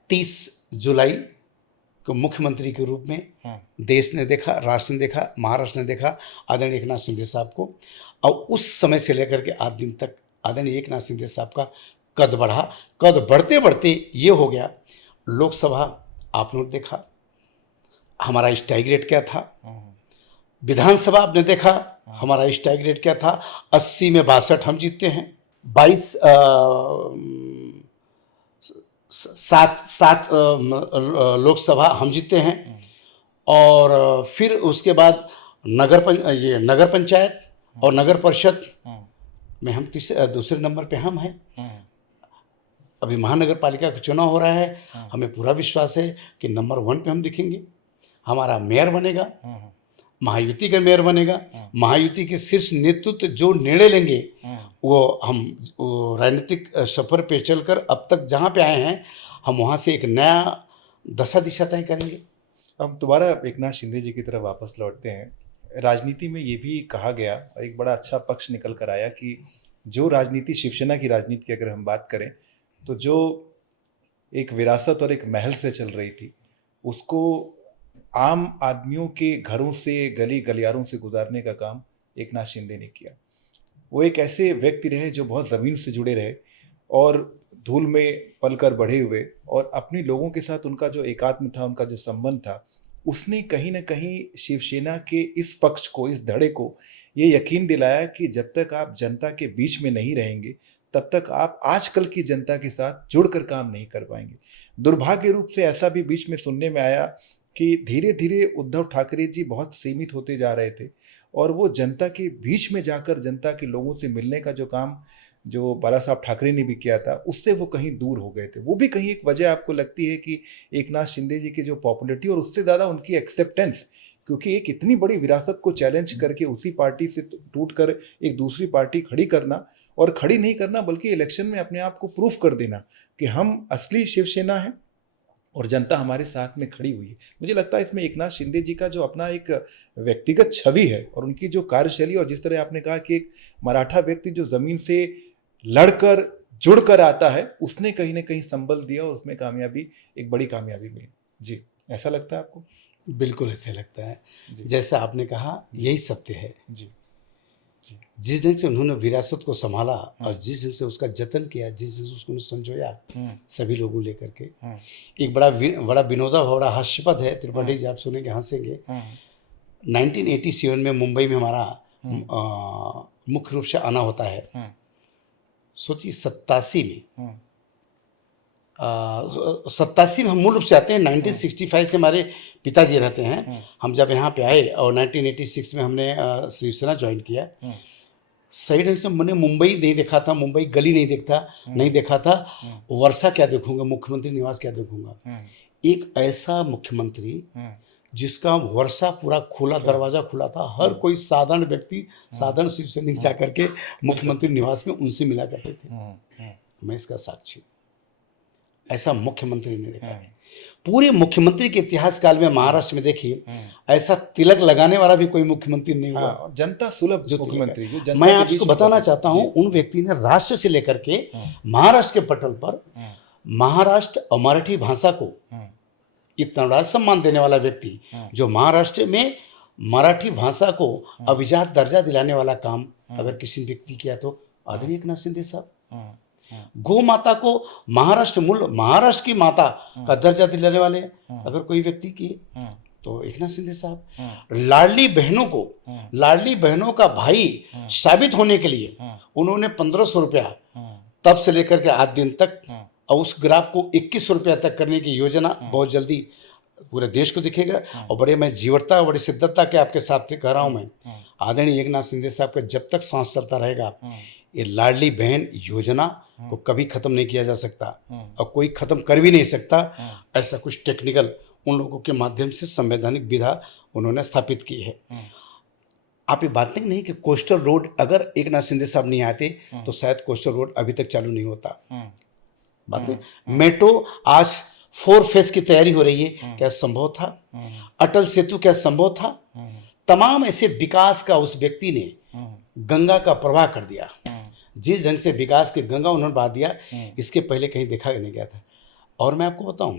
30 जुलाई को मुख्यमंत्री के रूप में देश ने देखा, राष्ट्र ने देखा, महाराष्ट्र ने देखा आदरणीय एकनाथ शिंदे साहब को। और उस समय से लेकर के आज दिन तक आदरणीय एकनाथ शिंदे साहब का कद बढ़ा। कद बढ़ते बढ़ते ये हो गया, लोकसभा आपने देखा हमारा स्ट्राइक रेट क्या था, विधानसभा आपने देखा हमारा स्ट्राइक रेट क्या था, 80 में 62 हम जीतते हैं, 7 लोकसभा हम जीते हैं। और फिर उसके बाद नगर पंचायत और नगर परिषद में हम दूसरे नंबर पे हम हैं। अभी महानगर पालिका का चुनाव हो रहा है, हमें पूरा विश्वास है कि नंबर 1 पे हम दिखेंगे। हमारा मेयर बनेगा, महायुति का मेयर बनेगा। महायुति के शीर्ष नेतृत्व जो निर्णय लेंगे वो हम राजनीतिक सफर पे चलकर अब तक जहाँ पे आए हैं, हम वहाँ से एक नया दशा दिशा तय करेंगे। अब दोबारा एकनाथ शिंदे जी की तरफ वापस लौटते हैं। राजनीति में ये भी कहा गया, एक बड़ा अच्छा पक्ष निकल कर आया कि जो राजनीति, शिवसेना की राजनीति की अगर हम बात करें, तो जो एक विरासत और एक महल से चल रही थी, उसको आम आदमियों के घरों से, गली गलियारों से गुजारने का काम एकनाथ शिंदे ने किया। वो एक ऐसे व्यक्ति रहे जो बहुत ज़मीन से जुड़े रहे और धूल में पलकर बढ़े हुए, और अपने लोगों के साथ उनका जो एकात्म था, उनका जो संबंध था, उसने कहीं ना कहीं शिवसेना के इस पक्ष को, इस धड़े को ये यकीन दिलाया कि जब तक आप जनता के बीच में नहीं रहेंगे, तब तक आप आजकल की जनता के साथ जुड़कर काम नहीं कर पाएंगे। दुर्भाग्य रूप से ऐसा भी बीच में सुनने में आया कि धीरे धीरे उद्धव ठाकरे जी बहुत सीमित होते जा रहे थे, और वो जनता के बीच में जाकर जनता के लोगों से मिलने का जो काम जो बाला साहब ठाकरे ने भी किया था, उससे वो कहीं दूर हो गए थे। वो भी कहीं एक वजह आपको लगती है कि एकनाथ शिंदे जी की जो पॉपुलैरिटी और उससे ज़्यादा उनकी एक्सेप्टेंस, क्योंकि एक इतनी बड़ी विरासत को चैलेंज करके उसी पार्टी से टूटकर एक दूसरी पार्टी खड़ी करना, और खड़ी नहीं करना बल्कि इलेक्शन में अपने आप को प्रूफ कर देना कि हम असली शिवसेना हैं और जनता हमारे साथ में खड़ी हुई है। मुझे लगता है इसमें एकनाथ शिंदे जी का जो अपना एक व्यक्तिगत छवि है और उनकी जो कार्यशैली, और जिस तरह आपने कहा कि एक मराठा व्यक्ति जो ज़मीन से लड़कर जुड़कर आता है, उसने कहीं ना कहीं संबल दिया और उसमें कामयाबी, एक बड़ी कामयाबी मिली। जी, ऐसा लगता है आपको? बिल्कुल ऐसे लगता है, जैसा आपने कहा यही सत्य है। जी, जिस ढंग से उन्होंने विरासत को संभाला और जिस ढंग से उसका जतन किया, जिस ढंग से उसको संजोया सभी लोगों लेकर के, एक बड़ा बड़ा हास्यपद है। त्रिपाठी जी आप सुनेंगे हंसेंगे। 1987 में मुंबई में हमारा मुख्य रूप से आना होता है। सोचिए 87 में हम मूल रूप से आते हैं। 1965 से हमारे पिताजी रहते हैं। हम जब यहाँ पे आए और 1986 में हमने शिवसेना ज्वाइन किया, सही ढंग से मैंने मुंबई नहीं देखा था, मुंबई गली नहीं देखा था। वर्षा क्या देखूंगा, मुख्यमंत्री निवास क्या देखूंगा। एक ऐसा मुख्यमंत्री जिसका वर्षा पूरा खुला, दरवाजा खुला था, हर कोई साधारण व्यक्ति, साधारण शिवसैनिक जाकर के मुख्यमंत्री निवास में उनसे मिला करते थे। मैं इसका साक्षी, ऐसा मुख्यमंत्री ने देखा। पूरे मुख्यमंत्री के इतिहास काल में महाराष्ट्र में देखिए, ऐसा तिलक लगाने वाला भी कोई मुख्यमंत्री नहीं हुआ। जनता सुलभ जो मुख्यमंत्री। मैं आपको बताना चाहता हूँ, उन व्यक्ति ने राष्ट्र से लेकर के महाराष्ट्र के पटल पर महाराष्ट्र और मराठी भाषा को इतना बड़ा सम्मान देने वाला व्यक्ति, जो महाराष्ट्र में मराठी भाषा को अभिजात दर्जा दिलाने वाला काम अगर किसी व्यक्ति किया तो आदरणीय एकनाथ शिंदे साहब। गौ माता को महाराष्ट्र की माता का दर्जा दिलाने वाले अगर कोई व्यक्ति किए तो एकनाथ शिंदे साहब हाँ, लाडली बहनों को, हाँ, लाडली बहनों का भाई हाँ, साबित होने के लिए हाँ, उन्होंने 1500 रुपया हाँ, तब से लेकर के आज दिन तक, हाँ, और उस ग्राफ को 2100 रुपया तक करने की योजना हाँ। बहुत जल्दी पूरे देश को दिखेगा। हाँ। और बड़े मैं जीवटता, बड़ी शिद्दतता के आपके साथ कह रहा हूँ मैं, हाँ, आदरणीय एकनाथ शिंदे साहब का जब तक सांस चलता रहेगा, हाँ, ये लाडली बहन योजना को कभी खत्म नहीं किया जा सकता, हाँ, और कोई खत्म कर भी नहीं सकता। हाँ, ऐसा कुछ टेक्निकल उन लोगों के माध्यम से संवैधानिक विधा उन्होंने स्थापित की है। हाँ, आप ये बात नहीं कि कोस्टल रोड अगर एकनाथ शिंदे साहब नहीं आते तो शायद कोस्टल रोड अभी तक चालू नहीं होता। हाँ, बातें मेट्रो आज 4 फेज की तैयारी हो रही है, क्या संभव था? हाँ, अटल सेतु क्या संभव था? हाँ, तमाम ऐसे विकास का उस व्यक्ति ने हाँ, गंगा का प्रवाह कर दिया। हाँ, जिस ढंग से विकास के गंगा उन्होंने बहा दिया, इसके पहले कहीं देखा नहीं गया था। और मैं आपको बताऊं,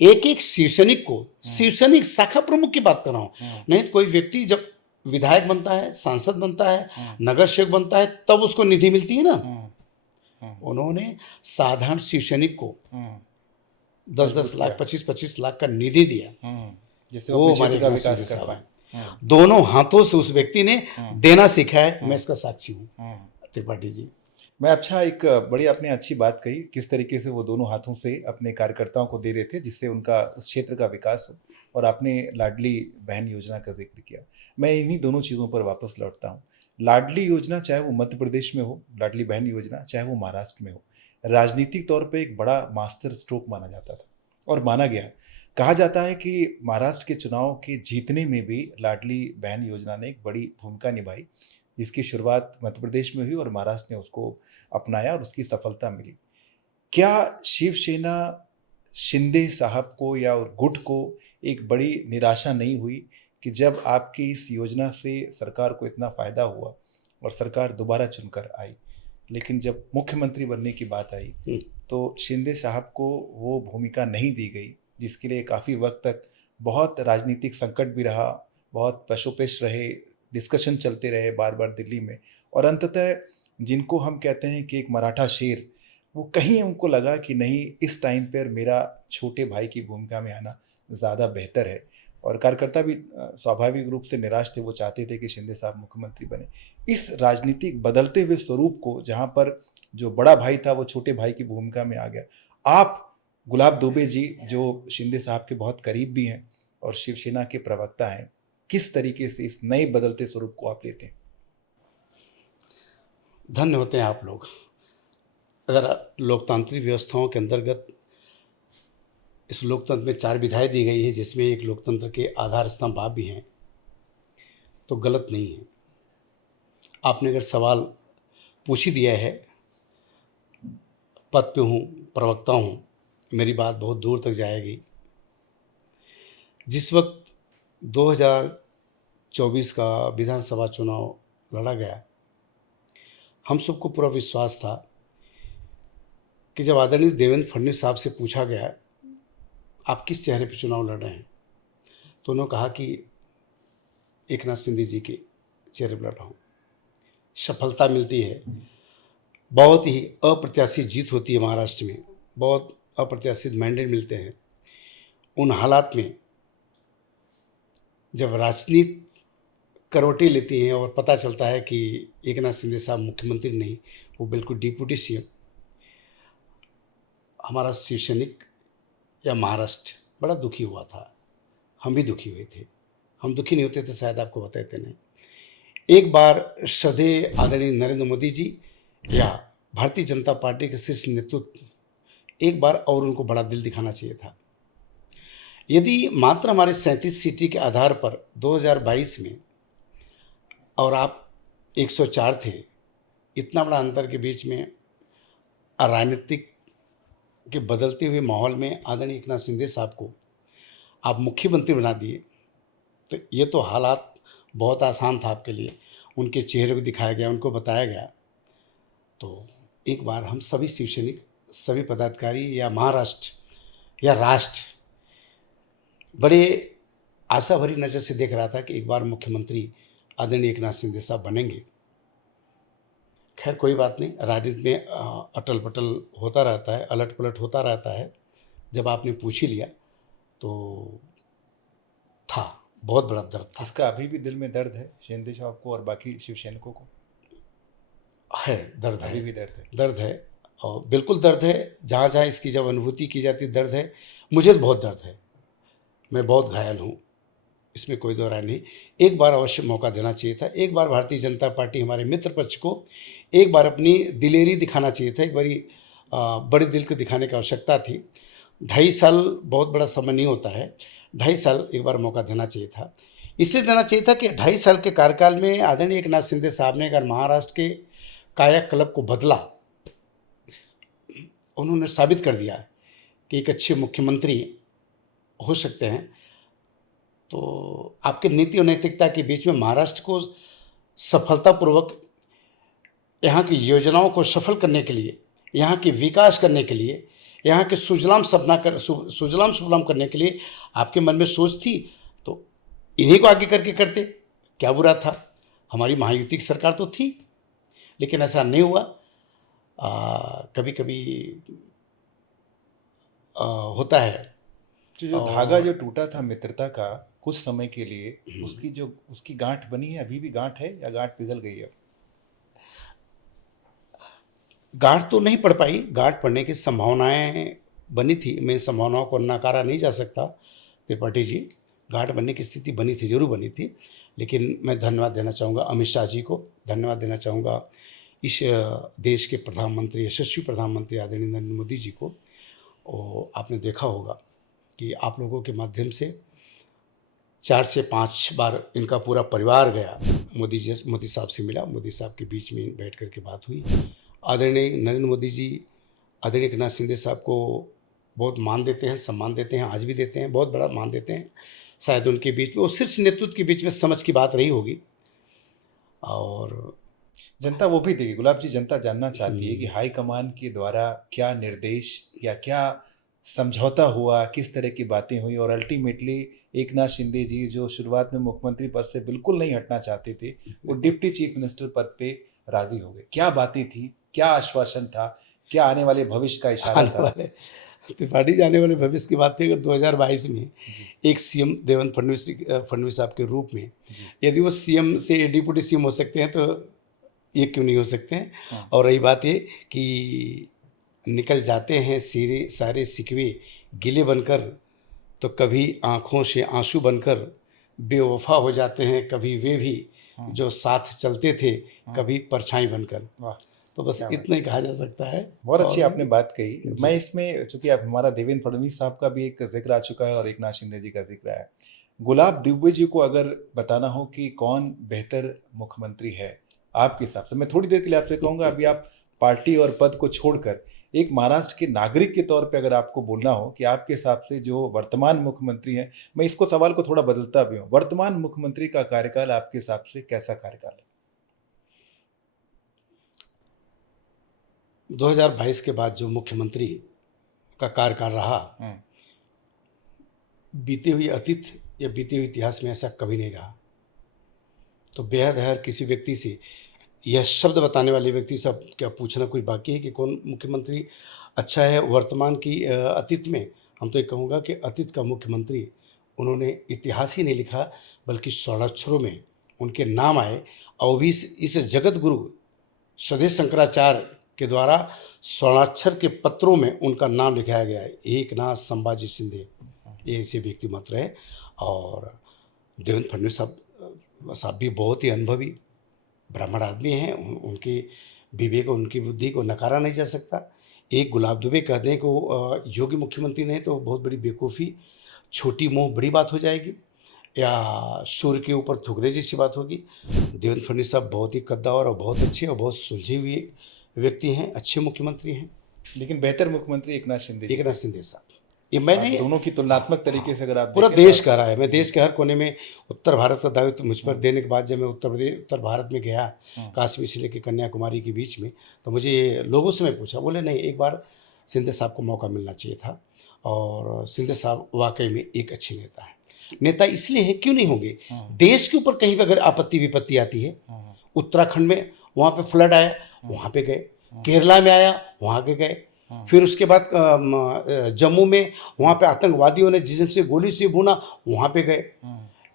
एक एक शिवसैनिक को, शिवसैनिक शाखा प्रमुख की बात कर रहा हूं, नहीं तो कोई व्यक्ति जब विधायक बनता है, सांसद बनता है, नगर सेवक बनता है, तब उसको निधि मिलती है ना। उन्होंने साधारण शिवसैनिक को हाँ, 10-10 लाख, 25-25 लाख का निधि दिया। हाँ, जिससे वो वो अपने हमारे क्षेत्र का एकनाथ विकास शिंदे कर साहब पाए। हैं। दोनों हाथों से उस व्यक्ति ने देना सीखा है, मैं इसका साक्षी हूँ। हाँ, त्रिपाठी जी, मैं अच्छा एक बड़ी आपने अच्छी बात कही, किस तरीके से वो दोनों हाथों से अपने कार्यकर्ताओं को दे रहे थे जिससे उनका उस क्षेत्र का विकास हो, और आपने लाडली बहन योजना का जिक्र किया। मैं इन्हीं दोनों चीज़ों पर वापस लौटता हूँ। लाडली योजना चाहे वो मध्य प्रदेश में हो, लाडली बहन योजना चाहे वो महाराष्ट्र में हो, राजनीतिक तौर पे एक बड़ा मास्टर स्ट्रोक माना जाता था और माना गया। कहा जाता है कि महाराष्ट्र के चुनाव के जीतने में भी लाडली बहन योजना ने एक बड़ी भूमिका निभाई, जिसकी शुरुआत मध्य प्रदेश में हुई और महाराष्ट्र ने उसको अपनाया और उसकी सफलता मिली। क्या शिवसेना शिंदे साहब को या गुट को एक बड़ी निराशा नहीं हुई कि जब आपकी इस योजना से सरकार को इतना फ़ायदा हुआ और सरकार दोबारा चुनकर आई, लेकिन जब मुख्यमंत्री बनने की बात आई तो शिंदे साहब को वो भूमिका नहीं दी गई, जिसके लिए काफ़ी वक्त तक बहुत राजनीतिक संकट भी रहा, बहुत पशोपेश रहे, डिस्कशन चलते रहे बार बार दिल्ली में, और अंततः जिनको हम कहते हैं कि एक मराठा शेर, वो कहीं उनको लगा कि नहीं, इस टाइम पर मेरा छोटे भाई की भूमिका में आना ज़्यादा बेहतर है, और कार्यकर्ता भी स्वाभाविक रूप से निराश थे। वो चाहते थे कि शिंदे साहब मुख्यमंत्री बने। इस राजनीतिक बदलते हुए स्वरूप को, जहाँ पर जो बड़ा भाई था वो छोटे भाई की भूमिका में आ गया, आप गुलाब दुबे जी जो शिंदे साहब के बहुत करीब भी हैं और शिवसेना के प्रवक्ता हैं, किस तरीके से इस नए बदलते स्वरूप को आप लेते हैं? धन्य होते हैं आप लोग। अगर लोकतांत्रिक व्यवस्थाओं के अंतर्गत इस लोकतंत्र में 4 विधाएं दी गई है, जिसमें एक लोकतंत्र के आधार स्तंभ आप भी हैं, तो गलत नहीं है। आपने अगर सवाल पूछ ही दिया है, पद पे हूँ, प्रवक्ता हूँ, मेरी बात बहुत दूर तक जाएगी। जिस वक्त 2024 का विधानसभा चुनाव लड़ा गया, हम सबको पूरा विश्वास था कि जब आदरणीय देवेंद्र फडणवीस साहब से पूछा गया आप किस चेहरे पर चुनाव लड़ रहे हैं, तो उन्होंने कहा कि एकनाथ शिंदे जी के चेहरे पर लड़ रहा हूँ। सफलता मिलती है, बहुत ही अप्रत्याशित जीत होती है महाराष्ट्र में, बहुत अप्रत्याशित मैंडेट मिलते हैं। उन हालात में जब राजनीति करवटें लेती हैं और पता चलता है कि एकनाथ शिंदे साहब मुख्यमंत्री नहीं, वो बिल्कुल डिप्यूटी सीएम, हमारा शिवसैनिक या महाराष्ट्र बड़ा दुखी हुआ था। हम भी दुखी हुए थे। हम दुखी नहीं होते तो शायद आपको बताते नहीं। एक बार श्रद्धेय आदरणीय नरेंद्र मोदी जी या भारतीय जनता पार्टी के शीर्ष नेतृत्व एक बार और उनको बड़ा दिल दिखाना चाहिए था। यदि मात्र हमारे 37 सीटें के आधार पर 2022 में और आप 104 थे, इतना बड़ा अंतर के बीच में राजनीतिक के बदलते हुए माहौल में आदरणीय एकनाथ शिंदे साहब को आप मुख्यमंत्री बना दिए, तो ये तो हालात बहुत आसान था आपके लिए। उनके चेहरे को दिखाया गया, उनको बताया गया। तो एक बार हम सभी शिवसैनिक, सभी पदाधिकारी या महाराष्ट्र या राष्ट्र बड़े आशा भरी नज़र से देख रहा था कि एक बार मुख्यमंत्री आदरणीय एकनाथ शिंदे साहब बनेंगे। खैर कोई बात नहीं, राजनीति में अटल पटल होता रहता है, अलट पलट होता रहता है। जब आपने पूछ ही लिया तो था बहुत बड़ा दर्द था। इसका अभी भी दिल में दर्द है शिंदे साहब को और बाकी शिवसैनिकों को? है, दर्द अभी है, भी दर्द है। दर्द है, और बिल्कुल दर्द है। जहाँ जहाँ इसकी जब अनुभूति की जाती है, दर्द है। मुझे तो बहुत दर्द है, मैं बहुत घायल हूँ, इसमें कोई दो राय नहीं। एक बार अवश्य मौका देना चाहिए था, एक बार भारतीय जनता पार्टी हमारे मित्र पक्ष को एक बार अपनी दिलेरी दिखाना चाहिए था, एक बारी बड़े दिल को दिखाने की आवश्यकता थी। 2.5 साल बहुत बड़ा समय नहीं होता है, 2.5 साल एक बार मौका देना चाहिए था। इसलिए देना चाहिए था कि 2.5 साल के कार्यकाल में आदरणीय एकनाथ शिंदे साहब ने अगर महाराष्ट्र के कायाकल्प को बदला, उन्होंने साबित कर दिया कि एक अच्छे मुख्यमंत्री हो सकते हैं, तो आपके नीति और नैतिकता के बीच में महाराष्ट्र को सफलतापूर्वक यहाँ की योजनाओं को सफल करने के लिए, यहाँ के विकास करने के लिए, यहाँ के सुजलाम सुफलाम करने के लिए आपके मन में सोच थी, तो इन्हीं को आगे करके करते, क्या बुरा था। हमारी महायुति की सरकार तो थी, लेकिन ऐसा नहीं हुआ। कभी कभी होता है। तो जो धागा जो टूटा था मित्रता का कुछ समय के लिए, उसकी गांठ बनी है, अभी भी गांठ है या गांठ पिघल गई है? गांठ तो नहीं पड़ पाई, गांठ पड़ने की संभावनाएं बनी थी, मैं संभावनाओं को नकारा नहीं जा सकता त्रिपाठी जी। गांठ बनने की स्थिति बनी थी, जरूर बनी थी, लेकिन मैं धन्यवाद देना चाहूँगा अमित शाह जी को, धन्यवाद देना चाहूँगा इस देश के प्रधानमंत्री, यशस्वी प्रधानमंत्री आदरणीय नरेंद्र मोदी जी को। और आपने देखा होगा कि आप लोगों के माध्यम से 4 से 5 बार इनका पूरा परिवार गया, मोदी साहब से मिला, मोदी साहब के बीच में बैठ कर के बात हुई। आदरणीय नरेंद्र मोदी जी आदरणीय एकनाथ शिंदे साहब को बहुत मान देते हैं, सम्मान देते हैं, आज भी देते हैं, बहुत बड़ा मान देते हैं। शायद उनके बीच में, वो शीर्ष नेतृत्व के बीच में समझ की बात रही होगी। और जनता वो भी देगी गुलाब जी, जनता जानना चाहती है कि हाई कमान के द्वारा क्या निर्देश या क्या समझौता हुआ, किस तरह की बातें हुई, और अल्टीमेटली एकनाथ शिंदे जी जो शुरुआत में मुख्यमंत्री पद से बिल्कुल नहीं हटना चाहते थे, वो डिप्टी चीफ मिनिस्टर पद पे राजी हो गए। क्या बातें थी, क्या आश्वासन था, क्या आने वाले भविष्य का इशारा था? त्रिपाठी जाने वाले भविष्य की बात थी। अगर 2022 में एक सीएम देवेंद्र फडणवीस साहब के रूप में यदि वो सीएम से डिप्टी सीएम हो सकते हैं, तो ये क्यों नहीं हो सकते हैं। और रही बात ये कि निकल जाते हैं सारे सिकवे गिले बनकर, तो कभी आँखों से आंसू बनकर बेवफा हो जाते हैं कभी वे भी जो साथ चलते थे, कभी परछाई बनकर। तो बस इतना ही कहा जा सकता है। बहुत अच्छी आपने बात कही। मैं इसमें, चूंकि अब हमारा देवेंद्र फडणवीस साहब का भी एक जिक्र आ चुका है और एकनाथ शिंदे जी का जिक्र है, गुलाब दुबे जी को अगर बताना हो कि कौन बेहतर मुख्यमंत्री है आपके हिसाब से, मैं थोड़ी देर के लिए आपसे कहूँगा, अभी आप पार्टी और पद को छोड़कर एक महाराष्ट्र के नागरिक के तौर पे अगर आपको बोलना हो कि आपके हिसाब से जो वर्तमान मुख्यमंत्री हैं, मैं इसको सवाल को थोड़ा बदलता भी हूँ, वर्तमान मुख्यमंत्री का कार्यकाल आपके हिसाब से कैसा कार्यकाल है? 2022 के बाद जो मुख्यमंत्री का कार्यकाल रहा, बीते हुए अतीत या बीते हुए इतिहास में ऐसा कभी नहीं रहा। तो बेहद हर किसी व्यक्ति से यह शब्द बताने वाले व्यक्ति से अब क्या पूछना कोई बाकी है कि कौन मुख्यमंत्री अच्छा है वर्तमान की अतीत में? हम तो ये कहूँगा कि अतीत का मुख्यमंत्री, उन्होंने इतिहास ही नहीं लिखा, बल्कि स्वर्णाक्षरों में उनके नाम आए, और भी इस जगत गुरु सदैव शंकराचार्य के द्वारा स्वर्णाक्षर के पत्रों में उनका नाम लिखाया गया है, एकनाथ संभाजी शिंदे। ये ऐसे व्यक्ति मात्र है। और देवेंद्र फडणवीस साहब भी बहुत ही अनुभवी ब्राह्मण आदमी हैं, उनके विवेक और उनकी बुद्धि को नकारा नहीं जा सकता। एक गुलाब दुबे कह दें कि योगी मुख्यमंत्री नहीं, तो बहुत बड़ी बेवकूफ़ी, छोटी मोह बड़ी बात हो जाएगी, या सूर्य के ऊपर थुकने जैसी बात होगी। देवेंद्र फडणवीस साहब बहुत ही कद्दावर और बहुत अच्छे और बहुत सुलझे हुए व्यक्ति हैं, अच्छे मुख्यमंत्री हैं। लेकिन बेहतर मुख्यमंत्री एकनाथ शिंदे साहब, ये मैंने दोनों की तुलनात्मक तरीके से अगर आप पूरा देश कह रहा है, मैं देश के हर कोने में उत्तर भारत का दायित्व मुझ पर देने के बाद जब मैं उत्तर भारत में गया, काश्मीर से लेकर कन्याकुमारी के बीच में, तो मुझे लोगों से मैं पूछा, बोले नहीं, एक बार शिंदे साहब को मौका मिलना चाहिए था। और शिंदे साहब वाकई में एक अच्छे नेता है। नेता इसलिए है, क्यों नहीं होंगे, देश के ऊपर कहीं पर अगर आपत्ति विपत्ति आती है, उत्तराखंड में वहाँ पे फ्लड आया, वहाँ पे गए, केरला में आया, वहाँ के गए, फिर उसके बाद जम्मू में वहाँ पे आतंकवादियों ने जिनसे गोली से भूना, वहाँ पे गए।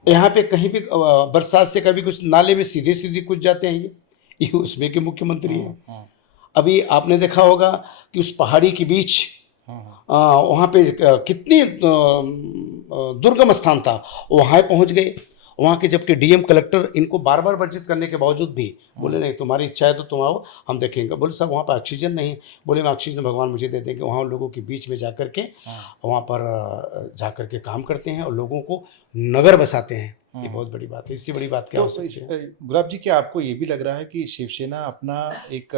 यहाँ पे कहीं भी बरसात से कभी कुछ नाले में सीधे सीधे कुछ जाते हैं ये उसमें के मुख्यमंत्री हैं। अभी आपने देखा होगा कि उस पहाड़ी के बीच वहाँ पे कितनी दुर्गम स्थान था, वहाँ पहुँच गए। वहाँ के जबकि डीएम कलेक्टर इनको बार बार वर्जित करने के बावजूद भी बोले नहीं तुम्हारी इच्छा है तो तुम आओ हम देखेंगे। बोले साहब वहाँ पर ऑक्सीजन नहीं है। बोले मैं ऑक्सीजन भगवान मुझे दे देंगे। वहाँ लोगों के बीच में जाकर के वहाँ पर जाकर के काम करते हैं और लोगों को नगर बसाते हैं। ये बहुत बड़ी बात है। इससे बड़ी बात क्या हो सकती है? गुलाब जी, क्या आपको ये भी लग रहा है कि शिवसेना अपना एक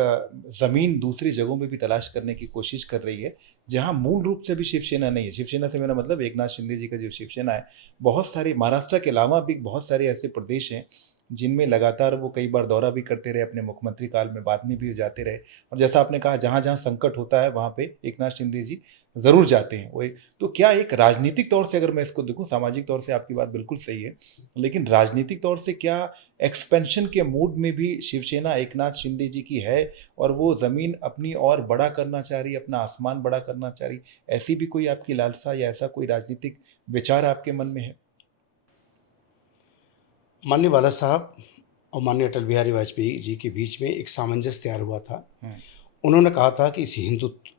ज़मीन दूसरी जगहों में भी तलाश करने की कोशिश कर रही है, जहां मूल रूप से भी शिवसेना नहीं है? शिवसेना से मेरा मतलब एकनाथ शिंदे जी का जो शिवसेना है, बहुत सारी महाराष्ट्र के अलावा भी बहुत सारे ऐसे प्रदेश हैं जिनमें लगातार वो कई बार दौरा भी करते रहे, अपने मुख्यमंत्री काल में बाद में भी जाते रहे। और जैसा आपने कहा जहाँ जहाँ संकट होता है वहाँ पे एकनाथ शिंदे जी ज़रूर जाते हैं। वही तो क्या एक राजनीतिक तौर से अगर मैं इसको देखूँ, सामाजिक तौर से आपकी बात बिल्कुल सही है, लेकिन राजनीतिक तौर से क्या एक्सपेंशन के मूड में भी शिवसेना एकनाथ शिंदे जी की है और वो ज़मीन अपनी और बड़ा करना चाह रही है, अपना आसमान बड़ा करना चाह रही, ऐसी भी कोई आपकी लालसा या ऐसा कोई राजनीतिक विचार आपके मन में है? माननीय बाला साहब और माननीय अटल बिहारी वाजपेयी जी के बीच में एक सामंजस्य तैयार हुआ था। उन्होंने कहा था कि इस हिंदुत्व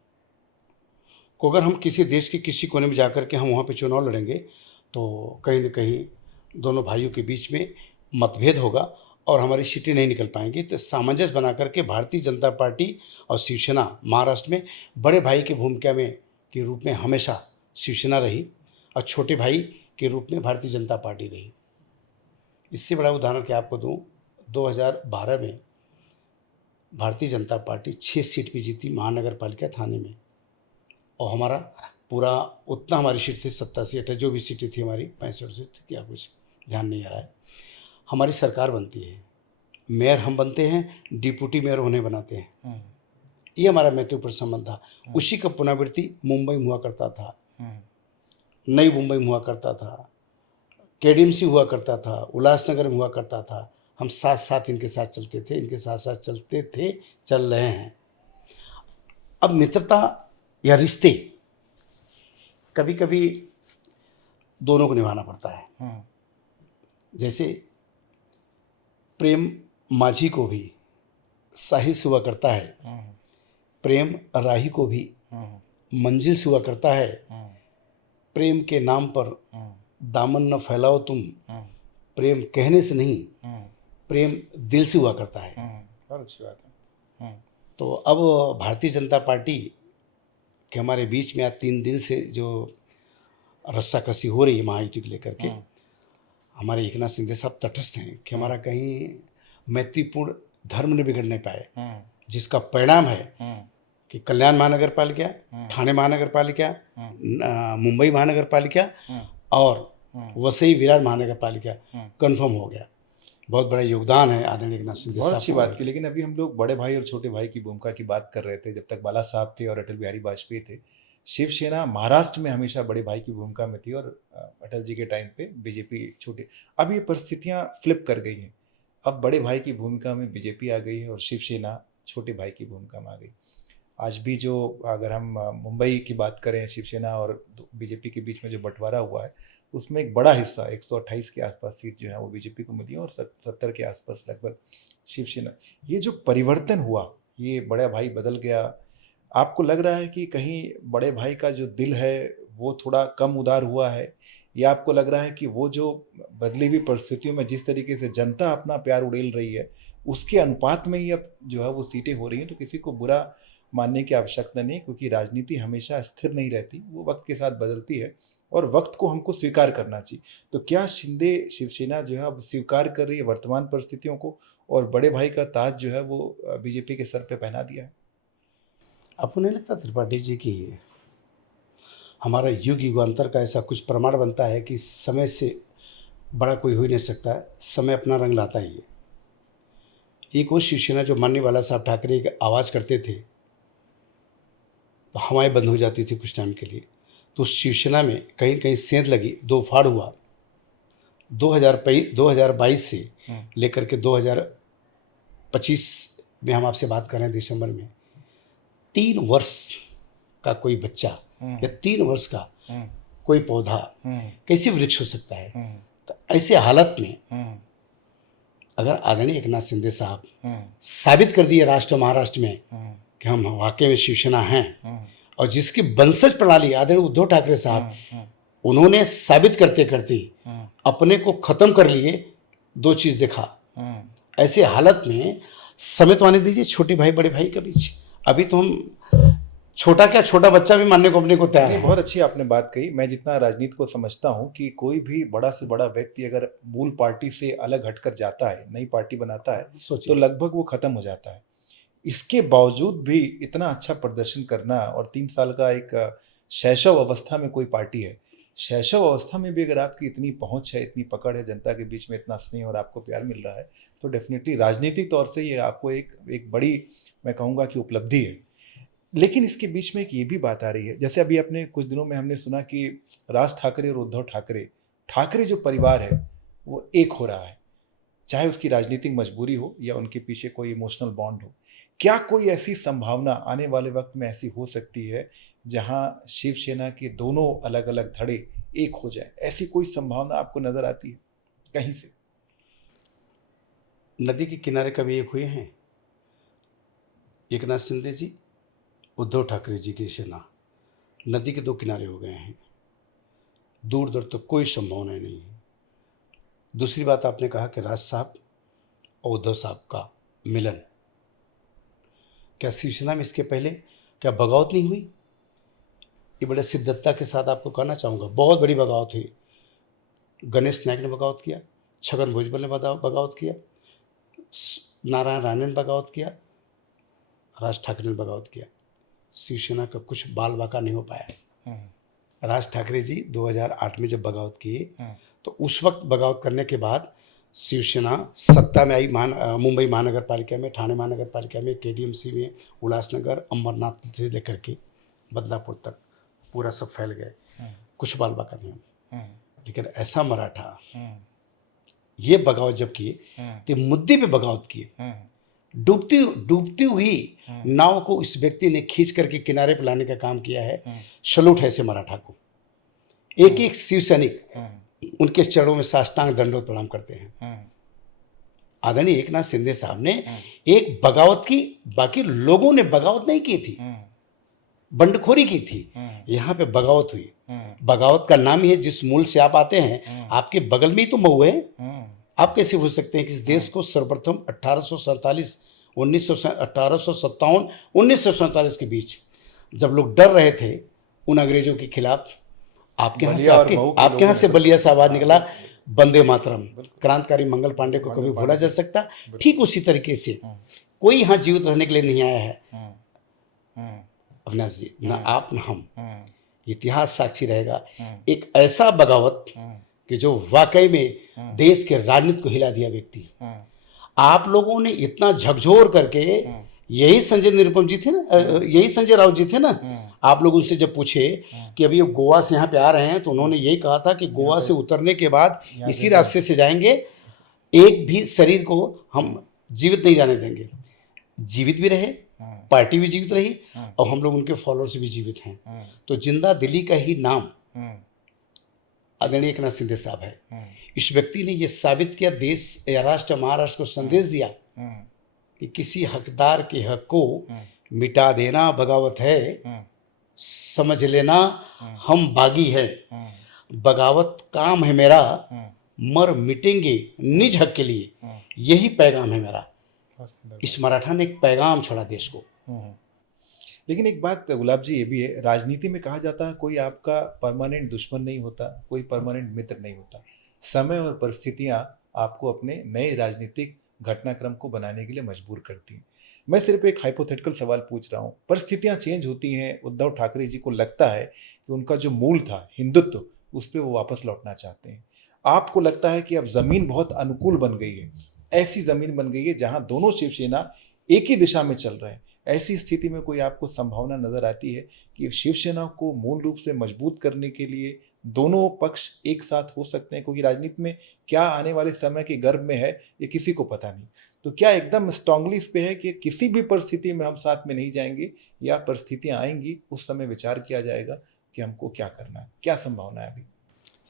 को अगर हम किसी देश के किसी कोने में जाकर के हम वहाँ पे चुनाव लड़ेंगे तो कहीं न कहीं दोनों भाइयों के बीच में मतभेद होगा और हमारी सीटें नहीं निकल पाएंगी। तो सामंजस्य बना करके भारतीय जनता पार्टी और शिवसेना महाराष्ट्र में बड़े भाई की भूमिका में के रूप में हमेशा शिवसेना रही और छोटे भाई के रूप में भारतीय जनता पार्टी रही। इससे बड़ा उदाहरण क्या आपको दूं, 2012 में भारतीय जनता पार्टी 6 सीट भी जीती महानगर पालिका थाने में और हमारा पूरा उतना हमारी सीट थी 87 जो भी सीटें थी हमारी 65 सीट क्या कुछ ध्यान नहीं आ रहा है। हमारी सरकार बनती है, मेयर हम बनते हैं, डिप्टी मेयर उन्हें बनाते हैं। ये हमारा महत्वपूर्ण संबंध था। उसी का पुनरावृत्ति मुंबई में हुआ करता था, नई मुंबई में हुआ करता था, केडीएमसी हुआ करता था, उल्लासनगर में हुआ करता था। हम साथ साथ इनके साथ चलते थे, इनके साथ साथ चलते थे, चल रहे हैं। अब मित्रता या रिश्ते कभी कभी दोनों को निभाना पड़ता है। जैसे प्रेम माझी को भी साहिल से हुआ करता है, प्रेम राही को भी मंजिल से हुआ करता है। प्रेम के नाम पर दामन न फैलाओ तुम, प्रेम कहने से नहीं प्रेम दिल से हुआ करता है। बहुत अच्छी बात है। तो अब भारतीय जनता पार्टी के हमारे बीच में आज 3 दिन से जो रस्साकसी हो रही है महायुति को लेकर के, हमारे एकनाथ शिंदे साहब तटस्थ हैं कि हमारा कहीं मैत्रीपूर्ण धर्म न बिगड़ने पाए, जिसका परिणाम है कि कल्याण महानगर पालिका, ठाणे महानगर पालिका, मुंबई महानगर पालिका और वसई विरार महानगर पालिका कन्फर्म हो गया। बहुत बड़ा योगदान है आदरणीय एकनाथ शिंदे साहब। बहुत अच्छी बात की। लेकिन अभी हम लोग बड़े भाई और छोटे भाई की भूमिका की बात कर रहे थे जब तक बाला साहब थे और अटल बिहारी वाजपेयी थे। शिवसेना महाराष्ट्र में हमेशा बड़े भाई की भूमिका में थी और अटल जी के टाइम पे बीजेपी छोटे। अब ये परिस्थितियाँ फ्लिप कर गई हैं, अब बड़े भाई की भूमिका में बीजेपी आ गई है और शिवसेना छोटे भाई की भूमिका में आ गई। आज भी जो अगर हम मुंबई की बात करें, शिवसेना और बीजेपी के बीच में जो बंटवारा हुआ है उसमें एक बड़ा हिस्सा 128 के आसपास सीट जो है वो बीजेपी को मिली है और 70 के आसपास लगभग शिवसेना। ये जो परिवर्तन हुआ, ये बड़ा भाई बदल गया, आपको लग रहा है कि कहीं बड़े भाई का जो दिल है वो थोड़ा कम उदार हुआ है, या आपको लग रहा है कि वो जो बदली हुई परिस्थितियों में जिस तरीके से जनता अपना प्यार उड़ेल रही है उसके अनुपात में ही अब जो है वो सीटें हो रही हैं? तो किसी को बुरा मानने की आवश्यकता नहीं, क्योंकि राजनीति हमेशा स्थिर नहीं रहती, वो वक्त के साथ बदलती है और वक्त को हमको स्वीकार करना चाहिए। तो क्या शिंदे शिवसेना जो है अब स्वीकार कर रही है वर्तमान परिस्थितियों को और बड़े भाई का ताज जो है वो बीजेपी के सर पे पहना दिया है? आपको नहीं लगता त्रिपाठी जी की हमारा युग युगांतर का ऐसा कुछ प्रमाण बनता है कि समय से बड़ा कोई हो ही नहीं सकता है, समय अपना रंग लाता ही है। एक वो शिवसेना जो मानने वाला साहब ठाकरे एक आवाज़ करते थे तो हवाएं बंद हो जाती थी कुछ टाइम के लिए। तो शिवसेना में कहीं कहीं सेंध लगी, 2 फाड़ हुआ। 2022 से लेकर के 2025 में हम आपसे बात कर रहे हैं दिसंबर में, 3 वर्ष का कोई बच्चा या 3 वर्ष का कोई पौधा कैसे वृक्ष हो सकता है? तो ऐसे हालत में अगर आदरणीय एकनाथ शिंदे साहब साबित कर दिए राष्ट्र महाराष्ट्र में कि हम वाकई में शिवसेना हैं, और जिसकी वंशज प्रणाली आदरणीय उद्धव ठाकरे साहब उन्होंने साबित करते करते अपने को खत्म कर लिए, 2 चीज देखा। ऐसे हालत में समेत आने दीजिए छोटे भाई बड़े भाई के बीच। अभी तो हम छोटा क्या, छोटा बच्चा भी मानने को अपने को तैयार है। बहुत अच्छी आपने बात कही। मैं जितना राजनीति को समझता हूँ कि कोई भी बड़ा से बड़ा व्यक्ति अगर मूल पार्टी से अलग हटकर जाता है, नई पार्टी बनाता है, तो लगभग वो खत्म हो जाता है। इसके बावजूद भी इतना अच्छा प्रदर्शन करना, और 3 साल का एक शैशव अवस्था में कोई पार्टी है, शैशव अवस्था में भी अगर आपकी इतनी पहुंच है, इतनी पकड़ है, जनता के बीच में इतना स्नेह और आपको प्यार मिल रहा है, तो डेफिनेटली राजनीतिक तौर से ये आपको एक बड़ी, मैं कहूँगा कि उपलब्धि है। लेकिन इसके बीच में एक ये भी बात आ रही है, जैसे अभी अपने कुछ दिनों में हमने सुना कि राज ठाकरे और उद्धव ठाकरे जो परिवार है वो एक हो रहा है, चाहे उसकी राजनीतिक मजबूरी हो या उनके पीछे कोई इमोशनल बॉन्ड हो। क्या कोई ऐसी संभावना आने वाले वक्त में ऐसी हो सकती है जहां शिवसेना के दोनों अलग अलग धड़े एक हो जाए? ऐसी कोई संभावना आपको नजर आती है कहीं से? नदी के किनारे कभी एक हुए हैं एकनाथ शिंदे जी, उद्धव ठाकरे जी की सेना नदी के 2 किनारे हो गए हैं, दूर दूर तक कोई संभावना नहीं है। दूसरी बात, आपने कहा कि राज साहब और उद्धव साहब का मिलन, क्या शिवसेना में इसके पहले क्या बगावत नहीं हुई? ये बड़े सिद्धता के साथ आपको कहना चाहूँगा, बहुत बड़ी बगावत हुई। गणेश नायक ने बगावत किया, छगन भुजबल ने बगावत किया, नारायण राणे ने बगावत किया, राज ठाकरे ने बगावत किया। शिवसेना का कुछ बाल बाका नहीं हो पाया। राज ठाकरे जी 2008 में जब बगावत किए, तो उस वक्त बगावत करने के बाद शिवसेना सत्ता में आई। मुंबई महानगर पालिका में, ठाणे महानगर पालिका में, केडीएमसी में, उल्लासनगर, अमरनाथ से लेकर के बदलापुर तक पूरा सब फैल गए, कुछ बाल बाका नहीं। लेकिन ऐसा मराठा ये बगावत जब किए तो मुद्दे पे बगावत किए, डूबती हुई नाव को इस व्यक्ति ने खींच करके किनारे पर लाने का काम किया है। सलूट है ऐसे मराठा को। एक एक शिव सैनिक उनके चरणों में साष्टांग दंडोत प्रणाम करते हैं। आदरणीय एकनाथ शिंदे साहब ने एक बगावत की, बाकी लोगों ने बगावत नहीं की थी, बंडखोरी की थी। यहाँ पे बगावत हुई। बगावत का नाम ही है, जिस मूल से आप आते हैं, आपके बगल में ही तो मऊ है। आप कैसे भूल सकते हैं कि इस देश को सर्वप्रथम 1847 के बीच जब लोग डर रहे थे उन अंग्रेजों के खिलाफ, आपके यहाँ से बलिया से आवाज निकला, वंदे मातरम। क्रांतिकारी मंगल पांडे को कभी भूला जा सकता? ठीक उसी तरीके से कोई यहाँ जीवित रहने के लिए नहीं आया है अविनाश जी, ना आप ना हम। इतिहास साक्षी रहेगा। एक ऐसा बगावत कि जो वाकई में देश के राजनीति को हिला दिया व्यक्ति। आप लोगों ने इतना झकझोर करके, यही संजय निरुपम जी थे ना, यही संजय राउत जी थे ना, आप लोग उनसे जब पूछे कि अभी गोवा से यहाँ पे आ रहे हैं, तो उन्होंने यही कहा था कि गोवा से उतरने के बाद इसी रास्ते से जाएंगे, एक भी शरीर को हम जीवित नहीं जाने देंगे। जीवित भी रहे, पार्टी भी जीवित रही, और हम लोग उनके फॉलोअर्स भी जीवित हैं। तो जिंदा दिली का ही नाम आदरणीय एकनाथ शिंदे साहब है। इस व्यक्ति ने ये साबित किया, देश या राष्ट्र महाराष्ट्र को संदेश दिया कि किसी हकदार के हक को मिटा देना बगावत है, समझ लेना हम बागी है। बगावत काम है मेरा, मर मिटेंगे निज हक के लिए, यही पैगाम है मेरा। इस मराठा ने एक पैगाम छोड़ा देश को। लेकिन एक बात गुलाब जी ये भी है, राजनीति में कहा जाता है कोई आपका परमानेंट दुश्मन नहीं होता, कोई परमानेंट मित्र नहीं होता। समय और परिस्थितियां आपको अपने नए राजनीतिक घटनाक्रम को बनाने के लिए मजबूर करती हैं। मैं सिर्फ एक हाइपोथेटिकल सवाल पूछ रहा हूँ। परिस्थितियां चेंज होती हैं, उद्धव ठाकरे जी को लगता है कि उनका जो मूल था हिंदुत्व, उस पर वो वापस लौटना चाहते हैं। आपको लगता है कि अब जमीन बहुत अनुकूल बन गई है, ऐसी जमीन बन गई है जहां दोनों शिवसेना एक ही दिशा में चल रहे हैं। ऐसी स्थिति में कोई आपको संभावना नजर आती है कि शिवसेना को मूल रूप से मजबूत करने के लिए दोनों पक्ष एक साथ हो सकते हैं? क्योंकि राजनीति में क्या आने वाले समय के गर्भ में है ये किसी को पता नहीं। तो क्या एकदम स्ट्रांगली इस पे है कि किसी भी परिस्थिति में हम साथ में नहीं जाएंगे, या परिस्थितियां आएंगी उस समय विचार किया जाएगा कि हमको क्या करना है? क्या संभावना है अभी?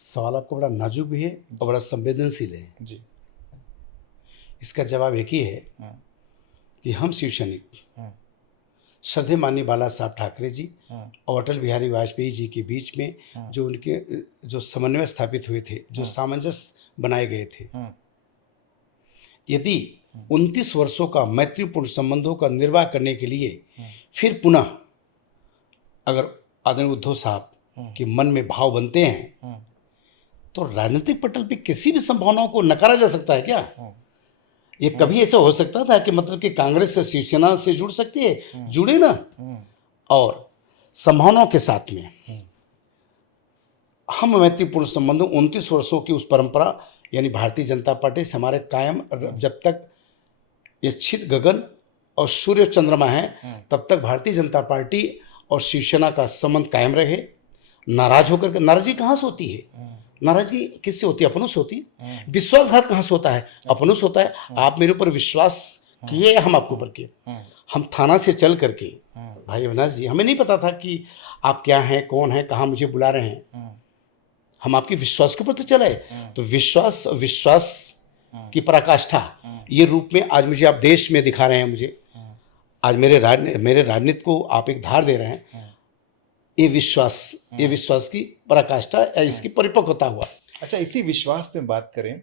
सवाल आपको बड़ा नाजुक भी है और बड़ा संवेदनशील है। जी। इसका जवाब एक ही है कि हम शिव सैनिक श्रद्धेय माननीय बाला साहब ठाकरे जी और अटल बिहारी वाजपेयी जी के बीच में जो उनके जो समन्वय स्थापित हुए थे, जो सामंजस्य बनाए गए थे, यदि 29 वर्षों का मैत्रीपूर्ण संबंधों का निर्वाह करने के लिए फिर पुनः अगर आदरणीय उद्धव साहब के मन में भाव बनते हैं तो राजनीतिक पटल पे किसी भी संभावनाओं को नकारा जा सकता है क्या? ये कभी ऐसा हो सकता था कि मतलब कि कांग्रेस से शिवसेना से जुड़ सकती है? जुड़े ना। और संभावनाओं के साथ में हम मैत्रीपूर्ण संबंधों 29 वर्षों की उस परंपरा यानी भारतीय जनता पार्टी से हमारे कायम, जब तक ये छित गगन और सूर्य चंद्रमा है तब तक भारतीय जनता पार्टी और शिवसेना का संबंध कायम रहे। नाराज होकर, नाराजगी कहाँ से होती है? नाराजगी किससे होती है? अपनों से होती है। विश्वासघात कहाँ से होता है? अपनों से होता है। आप मेरे ऊपर विश्वास किए, हम आपके ऊपर किए। हम थाना से चल करके, भाई अविनाश जी, हमें नहीं पता था कि आप क्या हैं, कौन हैं, कहाँ मुझे बुला रहे हैं। हम आपके विश्वास के ऊपर तो चले। तो विश्वास की पराकाष्ठा ये रूप में आज मुझे आप देश में दिखा रहे हैं। मुझे आज मेरे राजनीति को आप एक धार दे रहे हैं। ये विश्वास की पराकाष्ठा, इसकी परिपक्वता हुआ। अच्छा, इसी विश्वास पे बात करें।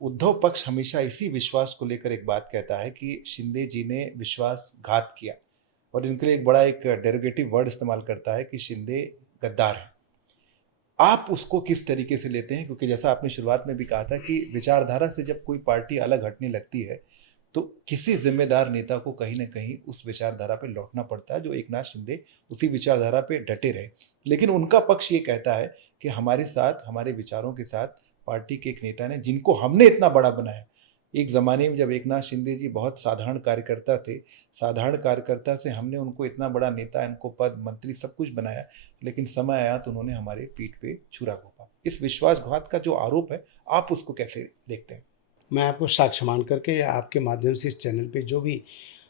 उद्धव पक्ष हमेशा इसी विश्वास को लेकर एक बात कहता है कि शिंदे जी ने विश्वासघात किया, और इनके लिए एक बड़ा एक डेरोगेटिव वर्ड इस्तेमाल करता है कि शिंदे गद्दार है। आप उसको किस तरीके से लेते हैं? क्योंकि जैसा आपने शुरुआत में भी कहा था कि विचारधारा से जब कोई पार्टी अलग हटने लगती है तो किसी जिम्मेदार नेता को कहीं ना कहीं उस विचारधारा पे लौटना पड़ता है, जो एकनाथ शिंदे उसी विचारधारा पे डटे रहे। लेकिन उनका पक्ष ये कहता है कि हमारे साथ, हमारे विचारों के साथ पार्टी के एक नेता ने, जिनको हमने इतना बड़ा बनाया। एक ज़माने में जब एकनाथ शिंदे जी बहुत साधारण कार्यकर्ता थे, साधारण कार्यकर्ता से हमने उनको इतना बड़ा नेता, इनको पद, मंत्री सब कुछ बनाया, लेकिन समय आया तो उन्होंने हमारे पीठ पे छुरा घोंपा। इस विश्वासघात का जो आरोप है, आप उसको कैसे देखते हैं? मैं आपको साक्ष्य मान करके या आपके माध्यम से इस चैनल पे जो भी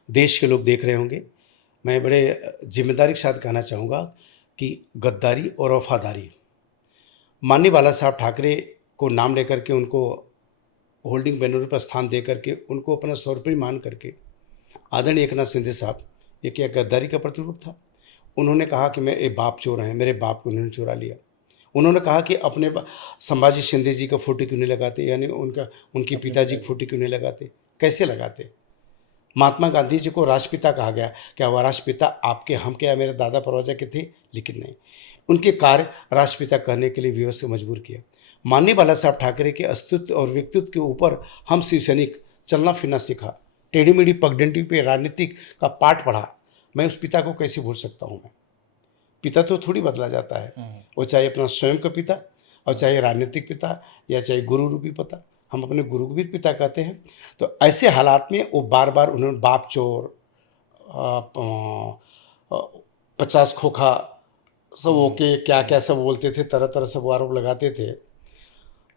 देश के लोग देख रहे होंगे, मैं बड़े जिम्मेदारी के साथ कहना चाहूँगा कि गद्दारी और वफादारी, माननीय बाला साहब ठाकरे को नाम लेकर के, उनको होल्डिंग बैनर पर स्थान दे करके, उनको अपना स्वरूपी मान करके आदरणीय एकनाथ शिंदे साहब, ये क्या गद्दारी का प्रतिरूप था? उन्होंने कहा कि मेरे बाप चोर हैं, मेरे बाप को उन्होंने चुरा लिया। उन्होंने कहा कि अपने संभाजी शिंदे जी का फोटो क्यों नहीं लगाते, यानी उनके पिताजी की फोटो क्यों नहीं लगाते? कैसे लगाते? महात्मा गांधी जी को राष्ट्रपिता कहा गया। क्या वह राष्ट्रपिता आपके, हम क्या, मेरे दादा परवजा के थे? लेकिन नहीं, उनके कार्य राष्ट्रपिता कहने के लिए विवश से मजबूर किया। माननीय बाला साहब ठाकरे के अस्तित्व और व्यक्तित्व के ऊपर हम शिव सैनिक चलना फिरना सीखा, टेढ़ी मेढ़ी पगडंडी पे राजनीतिक का पाठ पढ़ा। मैं उस पिता को कैसे भूल सकता हूँ? मैं पिता तो थोड़ी बदला जाता है, वो चाहे अपना स्वयं का पिता और चाहे राजनीतिक पिता या चाहे गुरु रूपी पिता, हम अपने गुरु को भी पिता कहते हैं। तो ऐसे हालात में वो बार बार उन्होंने बाप चोर, 50 खोखा सब ओके, क्या क्या सब बोलते थे, तरह तरह सब आरोप लगाते थे।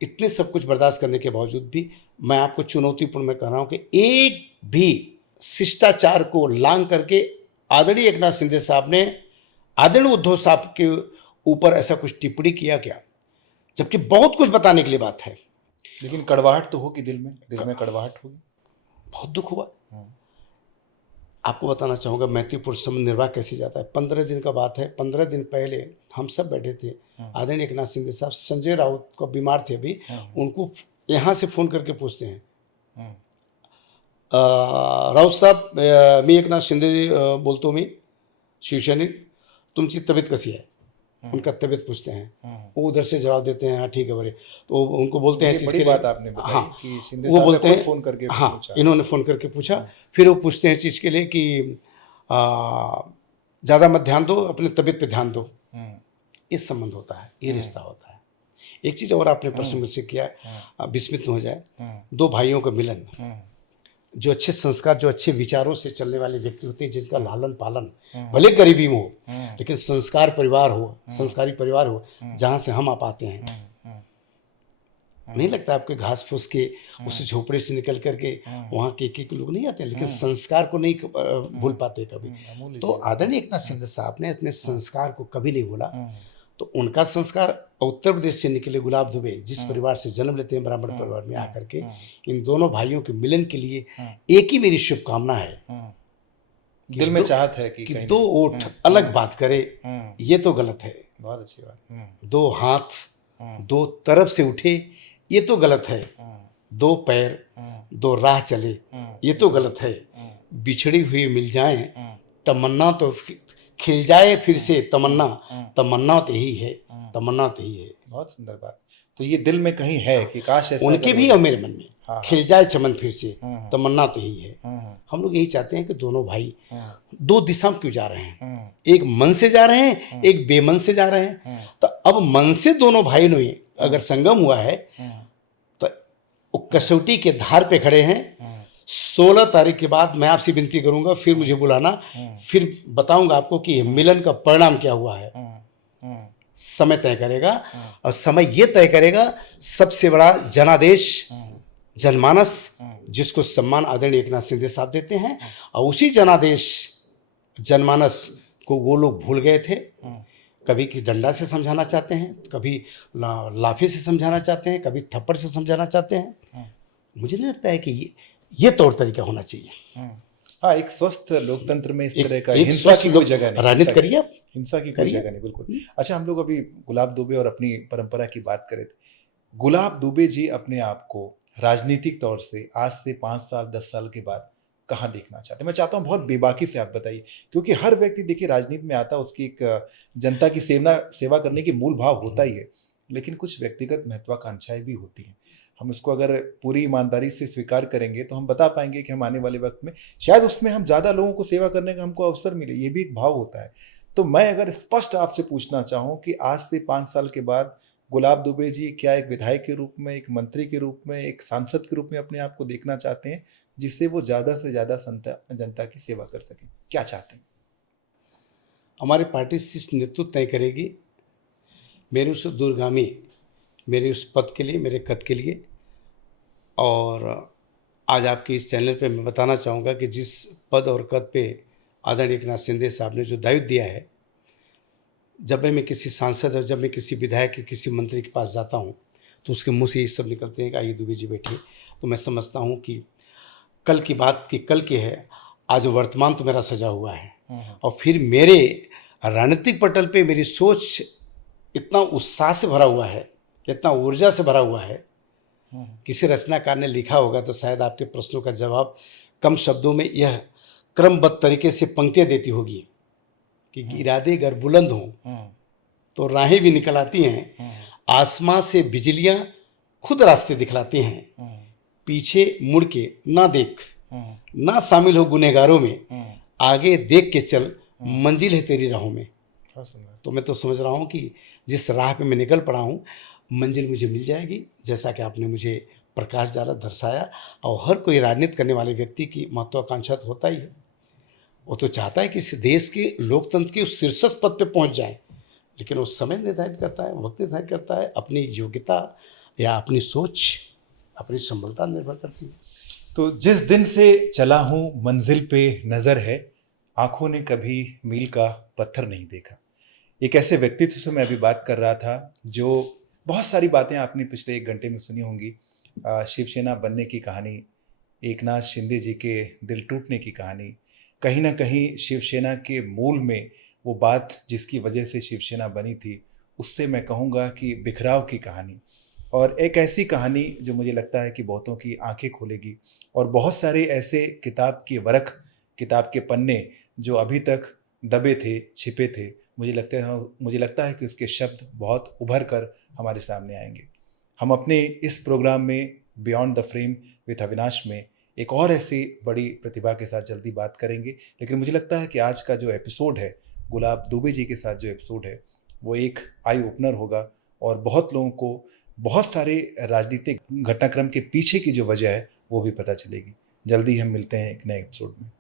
इतने सब कुछ बर्दाश्त करने के बावजूद भी मैं आपको चुनौतीपूर्ण में कह रहा हूँ कि एक भी शिष्टाचार को लांघ करके आदरणीय एकनाथ शिंदे साहब ने आदरणीय उद्धव साहब के ऊपर ऐसा कुछ टिप्पणी किया क्या? जबकि बहुत कुछ बताने के लिए बात है। लेकिन कड़वाहट तो होगी दिल में कड़वाहट होगी। बहुत दुख हुआ। आपको बताना चाहूँगा मैत्रीपूर्ण संबंध निर्वाह कैसे जाता है। 15 दिन का बात है, 15 दिन पहले हम सब बैठे थे। आदरणीय एकनाथ शिंदे साहब संजय राउत को बीमार थे अभी, उनको यहाँ से फ़ोन करके पूछते हैं, राउत साहब, मी एकनाथ शिंदे बोलतो, मी शिवसैनिक, तुमची तबीयत कसी है? उनका तबीयत पूछते हैं, वो उधर से जवाब देते हैं, हाँ ठीक है बोले। तो उनको बोलते हैं चीज़ के लिए, बात आपने बताई, हाँ कि शिंदे वो बोलते हैं फ़ोन करके हाँ पूछा। इन्होंने फ़ोन करके पूछा। फिर वो पूछते हैं चीज़ के लिए कि ज़्यादा मत ध्यान दो, अपने तबीयत पे ध्यान दो। इस संबंध होता है, ये रिश्ता होता है। एक चीज़ और आपने प्रश्न मुझसे किया, विस्मित न हो जाए, दो भाइयों का मिलन, जो अच्छे संस्कार, जो अच्छे विचारों से चलने वाले व्यक्ति होते हैं, जिसका लालन पालन भले गरीबी में हो लेकिन संस्कार परिवार हो, संस्कारी परिवार हो, जहाँ से हम आप आते हैं। नहीं लगता आपके घास फूस के उस झोपड़े से निकल करके वहाँ के एक लोग नहीं आते हैं, लेकिन संस्कार को नहीं भूल पाते कभी। तो आदरणीय एकनाथ शिंदे साहब ने अपने संस्कार को कभी नहीं भूला। तो उनका संस्कार उत्तर प्रदेश से निकले गुलाब दुबे जिस परिवार से जन्म लेते हैं ब्राह्मण परिवार में आकर के, इन दोनों भाइयों के मिलन के लिए एक ही मेरी शुभकामना है दिल में चाहत है कि कहीं दो ओठ अलग बात करे, ये तो गलत है। बहुत अच्छी बात। दो हाथ दो तरफ से उठे, ये तो गलत है। दो पैर दो राह चले, ये तो गलत है। बिछड़ी हुई मिल जाए तमन्ना तो खिल जाए फिर से, तमन्ना तमन्ना तो यही है, तमन्ना तो यही है। बहुत सुंदर बात। तो ये दिल में कहीं है कि काश ऐसा उनके भी और मेरे मन में हाँ, खिल जाए चमन फिर से, तमन्ना तो यही है। हम लोग यही चाहते हैं कि दोनों भाई दो दिशा में क्यों जा रहे हैं, एक मन से जा रहे हैं, एक बेमन से जा रहे हैं। तो अब मन से दोनों भाई ने अगर संगम हुआ है तो वो कसौटी के धार पे खड़े हैं। 16 तारीख के बाद मैं आपसे विनती करूंगा, फिर मुझे बुलाना, फिर बताऊंगा आपको कि मिलन का परिणाम क्या हुआ है। समय तय करेगा, और समय ये तय करेगा सबसे बड़ा जनादेश जनमानस, जिसको सम्मान आदरणीय एकनाथ शिंदे साहब देते हैं। और उसी जनादेश जनमानस को वो लोग भूल गए थे। कभी कि डंडा से समझाना चाहते हैं, कभी लाफे से समझाना चाहते हैं, कभी थप्पड़ से समझाना चाहते हैं। मुझे नहीं लगता है कि ये तौर तरीका होना चाहिए। हाँ, एक स्वस्थ लोकतंत्र में इस तरह का एक हिंसा की कोई जगह नहीं। राजनीति करिए आप, हिंसा की कोई जगह नहीं, बिल्कुल। अच्छा, हम लोग अभी गुलाब दुबे और अपनी परंपरा की बात करें थे। गुलाब दुबे जी अपने आप को राजनीतिक तौर से आज से 5 साल 10 साल के बाद कहाँ देखना चाहते हैं? मैं चाहता हूँ बहुत बेबाकी से आप बताइए, क्योंकि हर व्यक्ति देखिए राजनीति में आता है, उसकी एक जनता की सेवा करने की मूल भाव होता ही है, लेकिन कुछ व्यक्तिगत महत्वाकांक्षाएं भी होती हैं। हम उसको अगर पूरी ईमानदारी से स्वीकार करेंगे तो हम बता पाएंगे कि हम आने वाले वक्त में शायद उसमें हम ज़्यादा लोगों को सेवा करने का हमको अवसर मिले, ये भी एक भाव होता है। तो मैं अगर स्पष्ट आपसे पूछना चाहूँ कि आज से 5 साल के बाद गुलाब दुबे जी क्या एक विधायक के रूप में, एक मंत्री के रूप में, एक सांसद के रूप में अपने आप को देखना चाहते हैं, जिससे वो ज़्यादा से ज़्यादा जनता की सेवा कर सकें? क्या चाहते हैं? हमारी पार्टी शीर्ष नेतृत्व तय करेगी मेरे उस दूरगामी, मेरे उस पद के लिए, मेरे कद के लिए। और आज आपके इस चैनल पे मैं बताना चाहूँगा कि जिस पद और कद पे आदरणीय एकनाथ शिंदे साहब ने जो दायित्व दिया है, जब मैं किसी सांसद और जब मैं किसी विधायक के किसी मंत्री के पास जाता हूँ तो उसके मुंह से ये सब निकलते हैं कि आइए दुबे जी बैठिए। तो मैं समझता हूँ कि कल की बात की कल की है, आज वर्तमान तो मेरा सजा हुआ है। और फिर मेरे राजनीतिक पटल पे मेरी सोच इतना उत्साह से भरा हुआ है, इतना ऊर्जा से भरा हुआ है। किसी रचनाकार ने लिखा होगा तो शायद आपके प्रश्नों का जवाब कम शब्दों में यह क्रमबद्ध तरीके से पंक्तियाँ देती होगी कि इरादे अगर बुलंद हों तो राहें भी निकल आती हैं, आसमां से बिजलियां खुद रास्ते दिखलाती हैं। पीछे मुड़ के ना देख, ना शामिल हो गुनहगारों में, आगे देख के चल, मंजिल है तेरी राहों में। तो मैं तो समझ रहा हूँ कि जिस राह पे मैं निकल पड़ा हूँ, मंजिल मुझे मिल जाएगी, जैसा कि आपने मुझे प्रकाश डाला, दर्शाया। और हर कोई राजनीति करने वाले व्यक्ति की महत्वाकांक्षा तो होता ही है, वो तो चाहता है कि इस देश के लोकतंत्र के उस शीर्ष पद पे पहुंच जाए, लेकिन वो समय निर्धारित करता है, वक्त निर्धारित करता है, अपनी योग्यता या अपनी सोच, अपनी संबलता निर्भर करती है। तो जिस दिन से चला हूँ मंजिल पे नज़र है, आंखों ने कभी मील का पत्थर नहीं देखा। एक ऐसे व्यक्तित्व से मैं अभी बात कर रहा था जो बहुत सारी बातें आपने पिछले 1 घंटे में सुनी होंगी। शिवसेना बनने की कहानी, एकनाथ शिंदे जी के दिल टूटने की कहानी, कहीं ना कहीं शिवसेना के मूल में वो बात जिसकी वजह से शिवसेना बनी थी, उससे मैं कहूँगा कि बिखराव की कहानी। और एक ऐसी कहानी जो मुझे लगता है कि बहुतों की आंखें खोलेगी, और बहुत सारे ऐसे किताब के वरख, किताब के पन्ने जो अभी तक दबे थे, छिपे थे, मुझे लगता है कि उसके शब्द बहुत उभर कर हमारे सामने आएंगे। हम अपने इस प्रोग्राम में beyond the frame with Avinash में एक और ऐसी बड़ी प्रतिभा के साथ जल्दी बात करेंगे, लेकिन मुझे लगता है कि आज का जो एपिसोड है गुलाब दुबे जी के साथ जो एपिसोड है वो एक आई ओपनर होगा, और बहुत लोगों को बहुत सारे राजनीतिक घटनाक्रम के पीछे की जो वजह है वो भी पता चलेगी। जल्दी हम मिलते हैं एक नए एपिसोड में।